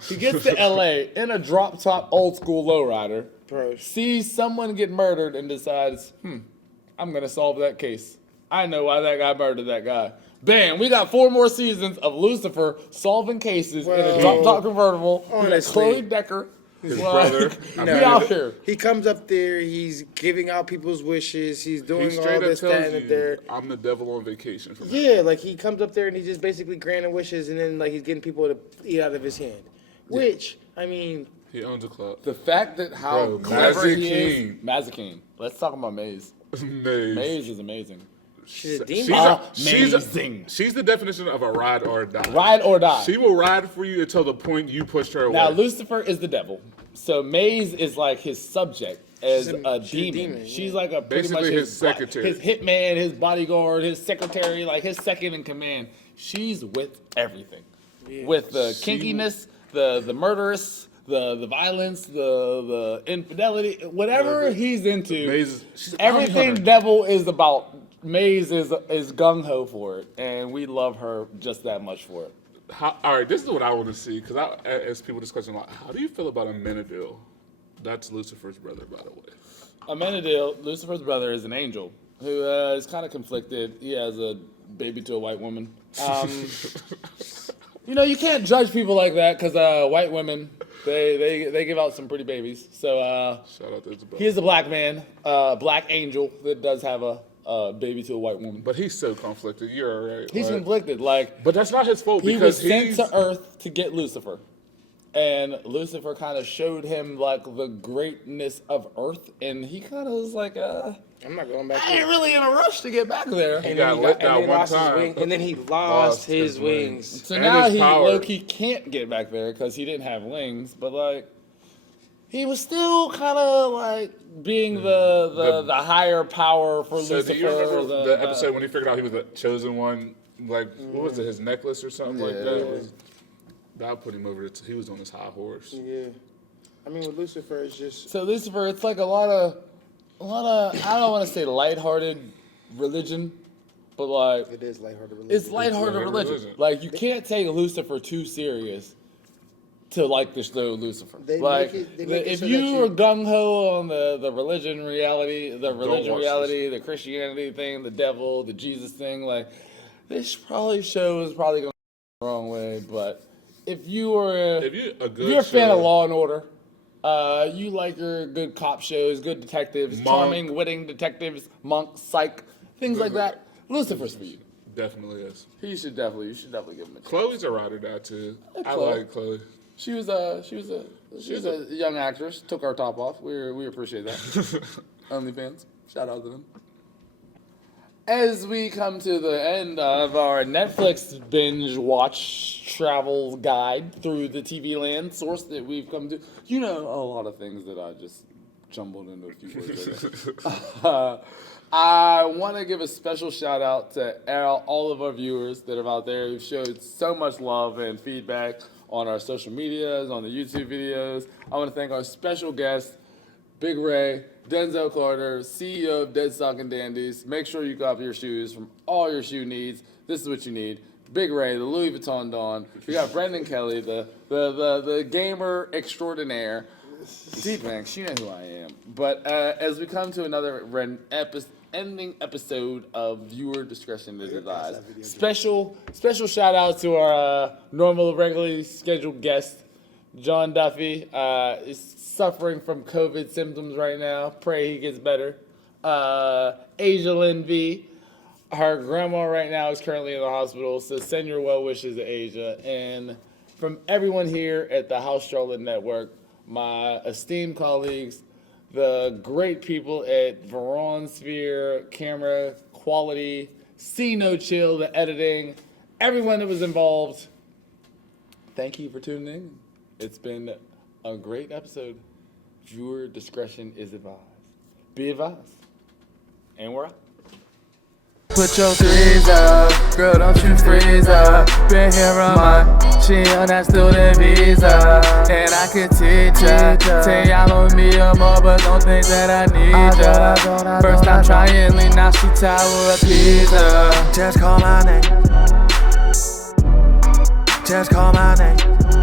He gets to L.A. in a drop-top old-school lowrider, Bro. sees someone get murdered and decides, I'm going to solve that case. I know why that guy murdered that guy. Bam, we got 4 more seasons of Lucifer solving cases in a Well, drop-top convertible. We got honestly, Chloe Decker. His brother. We No. out here. He comes up there. He's giving out people's wishes. He's He doing all straight up this, that, tells and the third. you, "I'm the devil on vacation." From Yeah, like he comes up there and he's just basically granting wishes, and then like he's getting people to eat out of his hand. Which, I mean, He owns a club. The fact that how Bro, clever he is. Mazikeen. Mazikeen. Let's talk about Maze. Maze. Maze is amazing. she's a demon. Amazing. She's the definition of a ride or die. Ride or die. She will ride for you until the point you pushed her away. Now, Lucifer is the devil. So Maze is like his subject as She's a a demon. demon, She's yeah. like a pretty Basically much his secretary. his hitman, his bodyguard, his secretary, like his second in command. She's with everything. Yeah. With the She- kinkiness, the murderous, the violence, the infidelity, whatever he's into. Maze, she's a bounty Everything hunter. devil is about, Maze is gung ho for it, and we love her just that much for it. All right, this is what I want to see, because I ask people this question a lot. How do you feel about Amenadiel? That's Lucifer's brother, by the way. Amenadiel, Lucifer's brother, is an angel who is kind of conflicted. He has a baby to a white woman. You know, you can't judge people like that because white women, they give out some pretty babies. So Shout out to Isabel. he is a black man, black angel that does have a baby to a white woman. But he's so conflicted. You're all right. He's like- conflicted. Like, But that's not his fault he because was sent he's. to Earth to get Lucifer. And Lucifer kind of showed him like the greatness of Earth, and he kind of was like, I'm not going back. I ain't really in a rush to get back there. And got then he lit got, and that then one lost his time. wing, and then he lost Lost his his wings. So And now his he power. low-key can't get back there because he didn't have wings, but like he was still kind of like being the higher power for So Lucifer. do you remember the episode when he figured out he was the chosen one? like what was it, his necklace or something like Yeah. that. That put him over. He was on his high horse. Yeah. I mean, with Lucifer, it's just So Lucifer, it's like a lot of I don't want to say lighthearted religion, but like it is lighthearted religion. it's lighthearted religion. Like you can't take Lucifer too serious to like the show Lucifer. They Like make it if so that you you- were gung ho on the religion reality, watch the Christianity thing, the devil, the Jesus thing, like this show is probably going the wrong way. But if you're a fan of Law and Order. You like your good cop shows, good detectives, charming, witting detectives, Monk, Psych, things like that. Lucifer's for you. Definitely is. You should definitely give him a chance. Chloe's a ride or die too. I Chloe. like Chloe. She was a young actress. Took our top off. We appreciate that. OnlyFans. Shout out to them. As we come to the end of our Netflix binge watch travel guide through the TV land source that we've come to, you know a lot of things that I just jumbled into a few words. I want to give a special shout out to all of our viewers that are out there who showed so much love and feedback on our social medias, on the YouTube videos. I want to thank our special guest, Big Ray, Denzel Carter, CEO of Dead Stock and Dandies. Make sure you copy your shoes from all your shoe needs. This is what you need. Big Ray, the Louis Vuitton Don. We got Brendan Kelly, the gamer extraordinaire. D-Banks, you know who I am. But as we come to another ending episode of Viewer Discretion is Advised. Special shout out to our regularly scheduled guest, John Duffy, is suffering from COVID symptoms right now. Pray he gets better. Asia Lynn V, her grandma right now is currently in the hospital, so send your well wishes to Asia. And from everyone here at the House Charlotte Network, my esteemed colleagues, the great people at Voron Sphere, camera, quality, Cee No Chill, the editing, everyone that was involved, thank you for tuning in. It's been a great episode. Viewer discretion is advised. Be advised. And we're out. Put your threes up, girl, don't you freeze up. Been here on my, she on that student visa. And I could teach ya, say y'all on me or more, but don't think that I need ya. First I'm trying, now she tower of Pisa. Just call my name. Just call my name.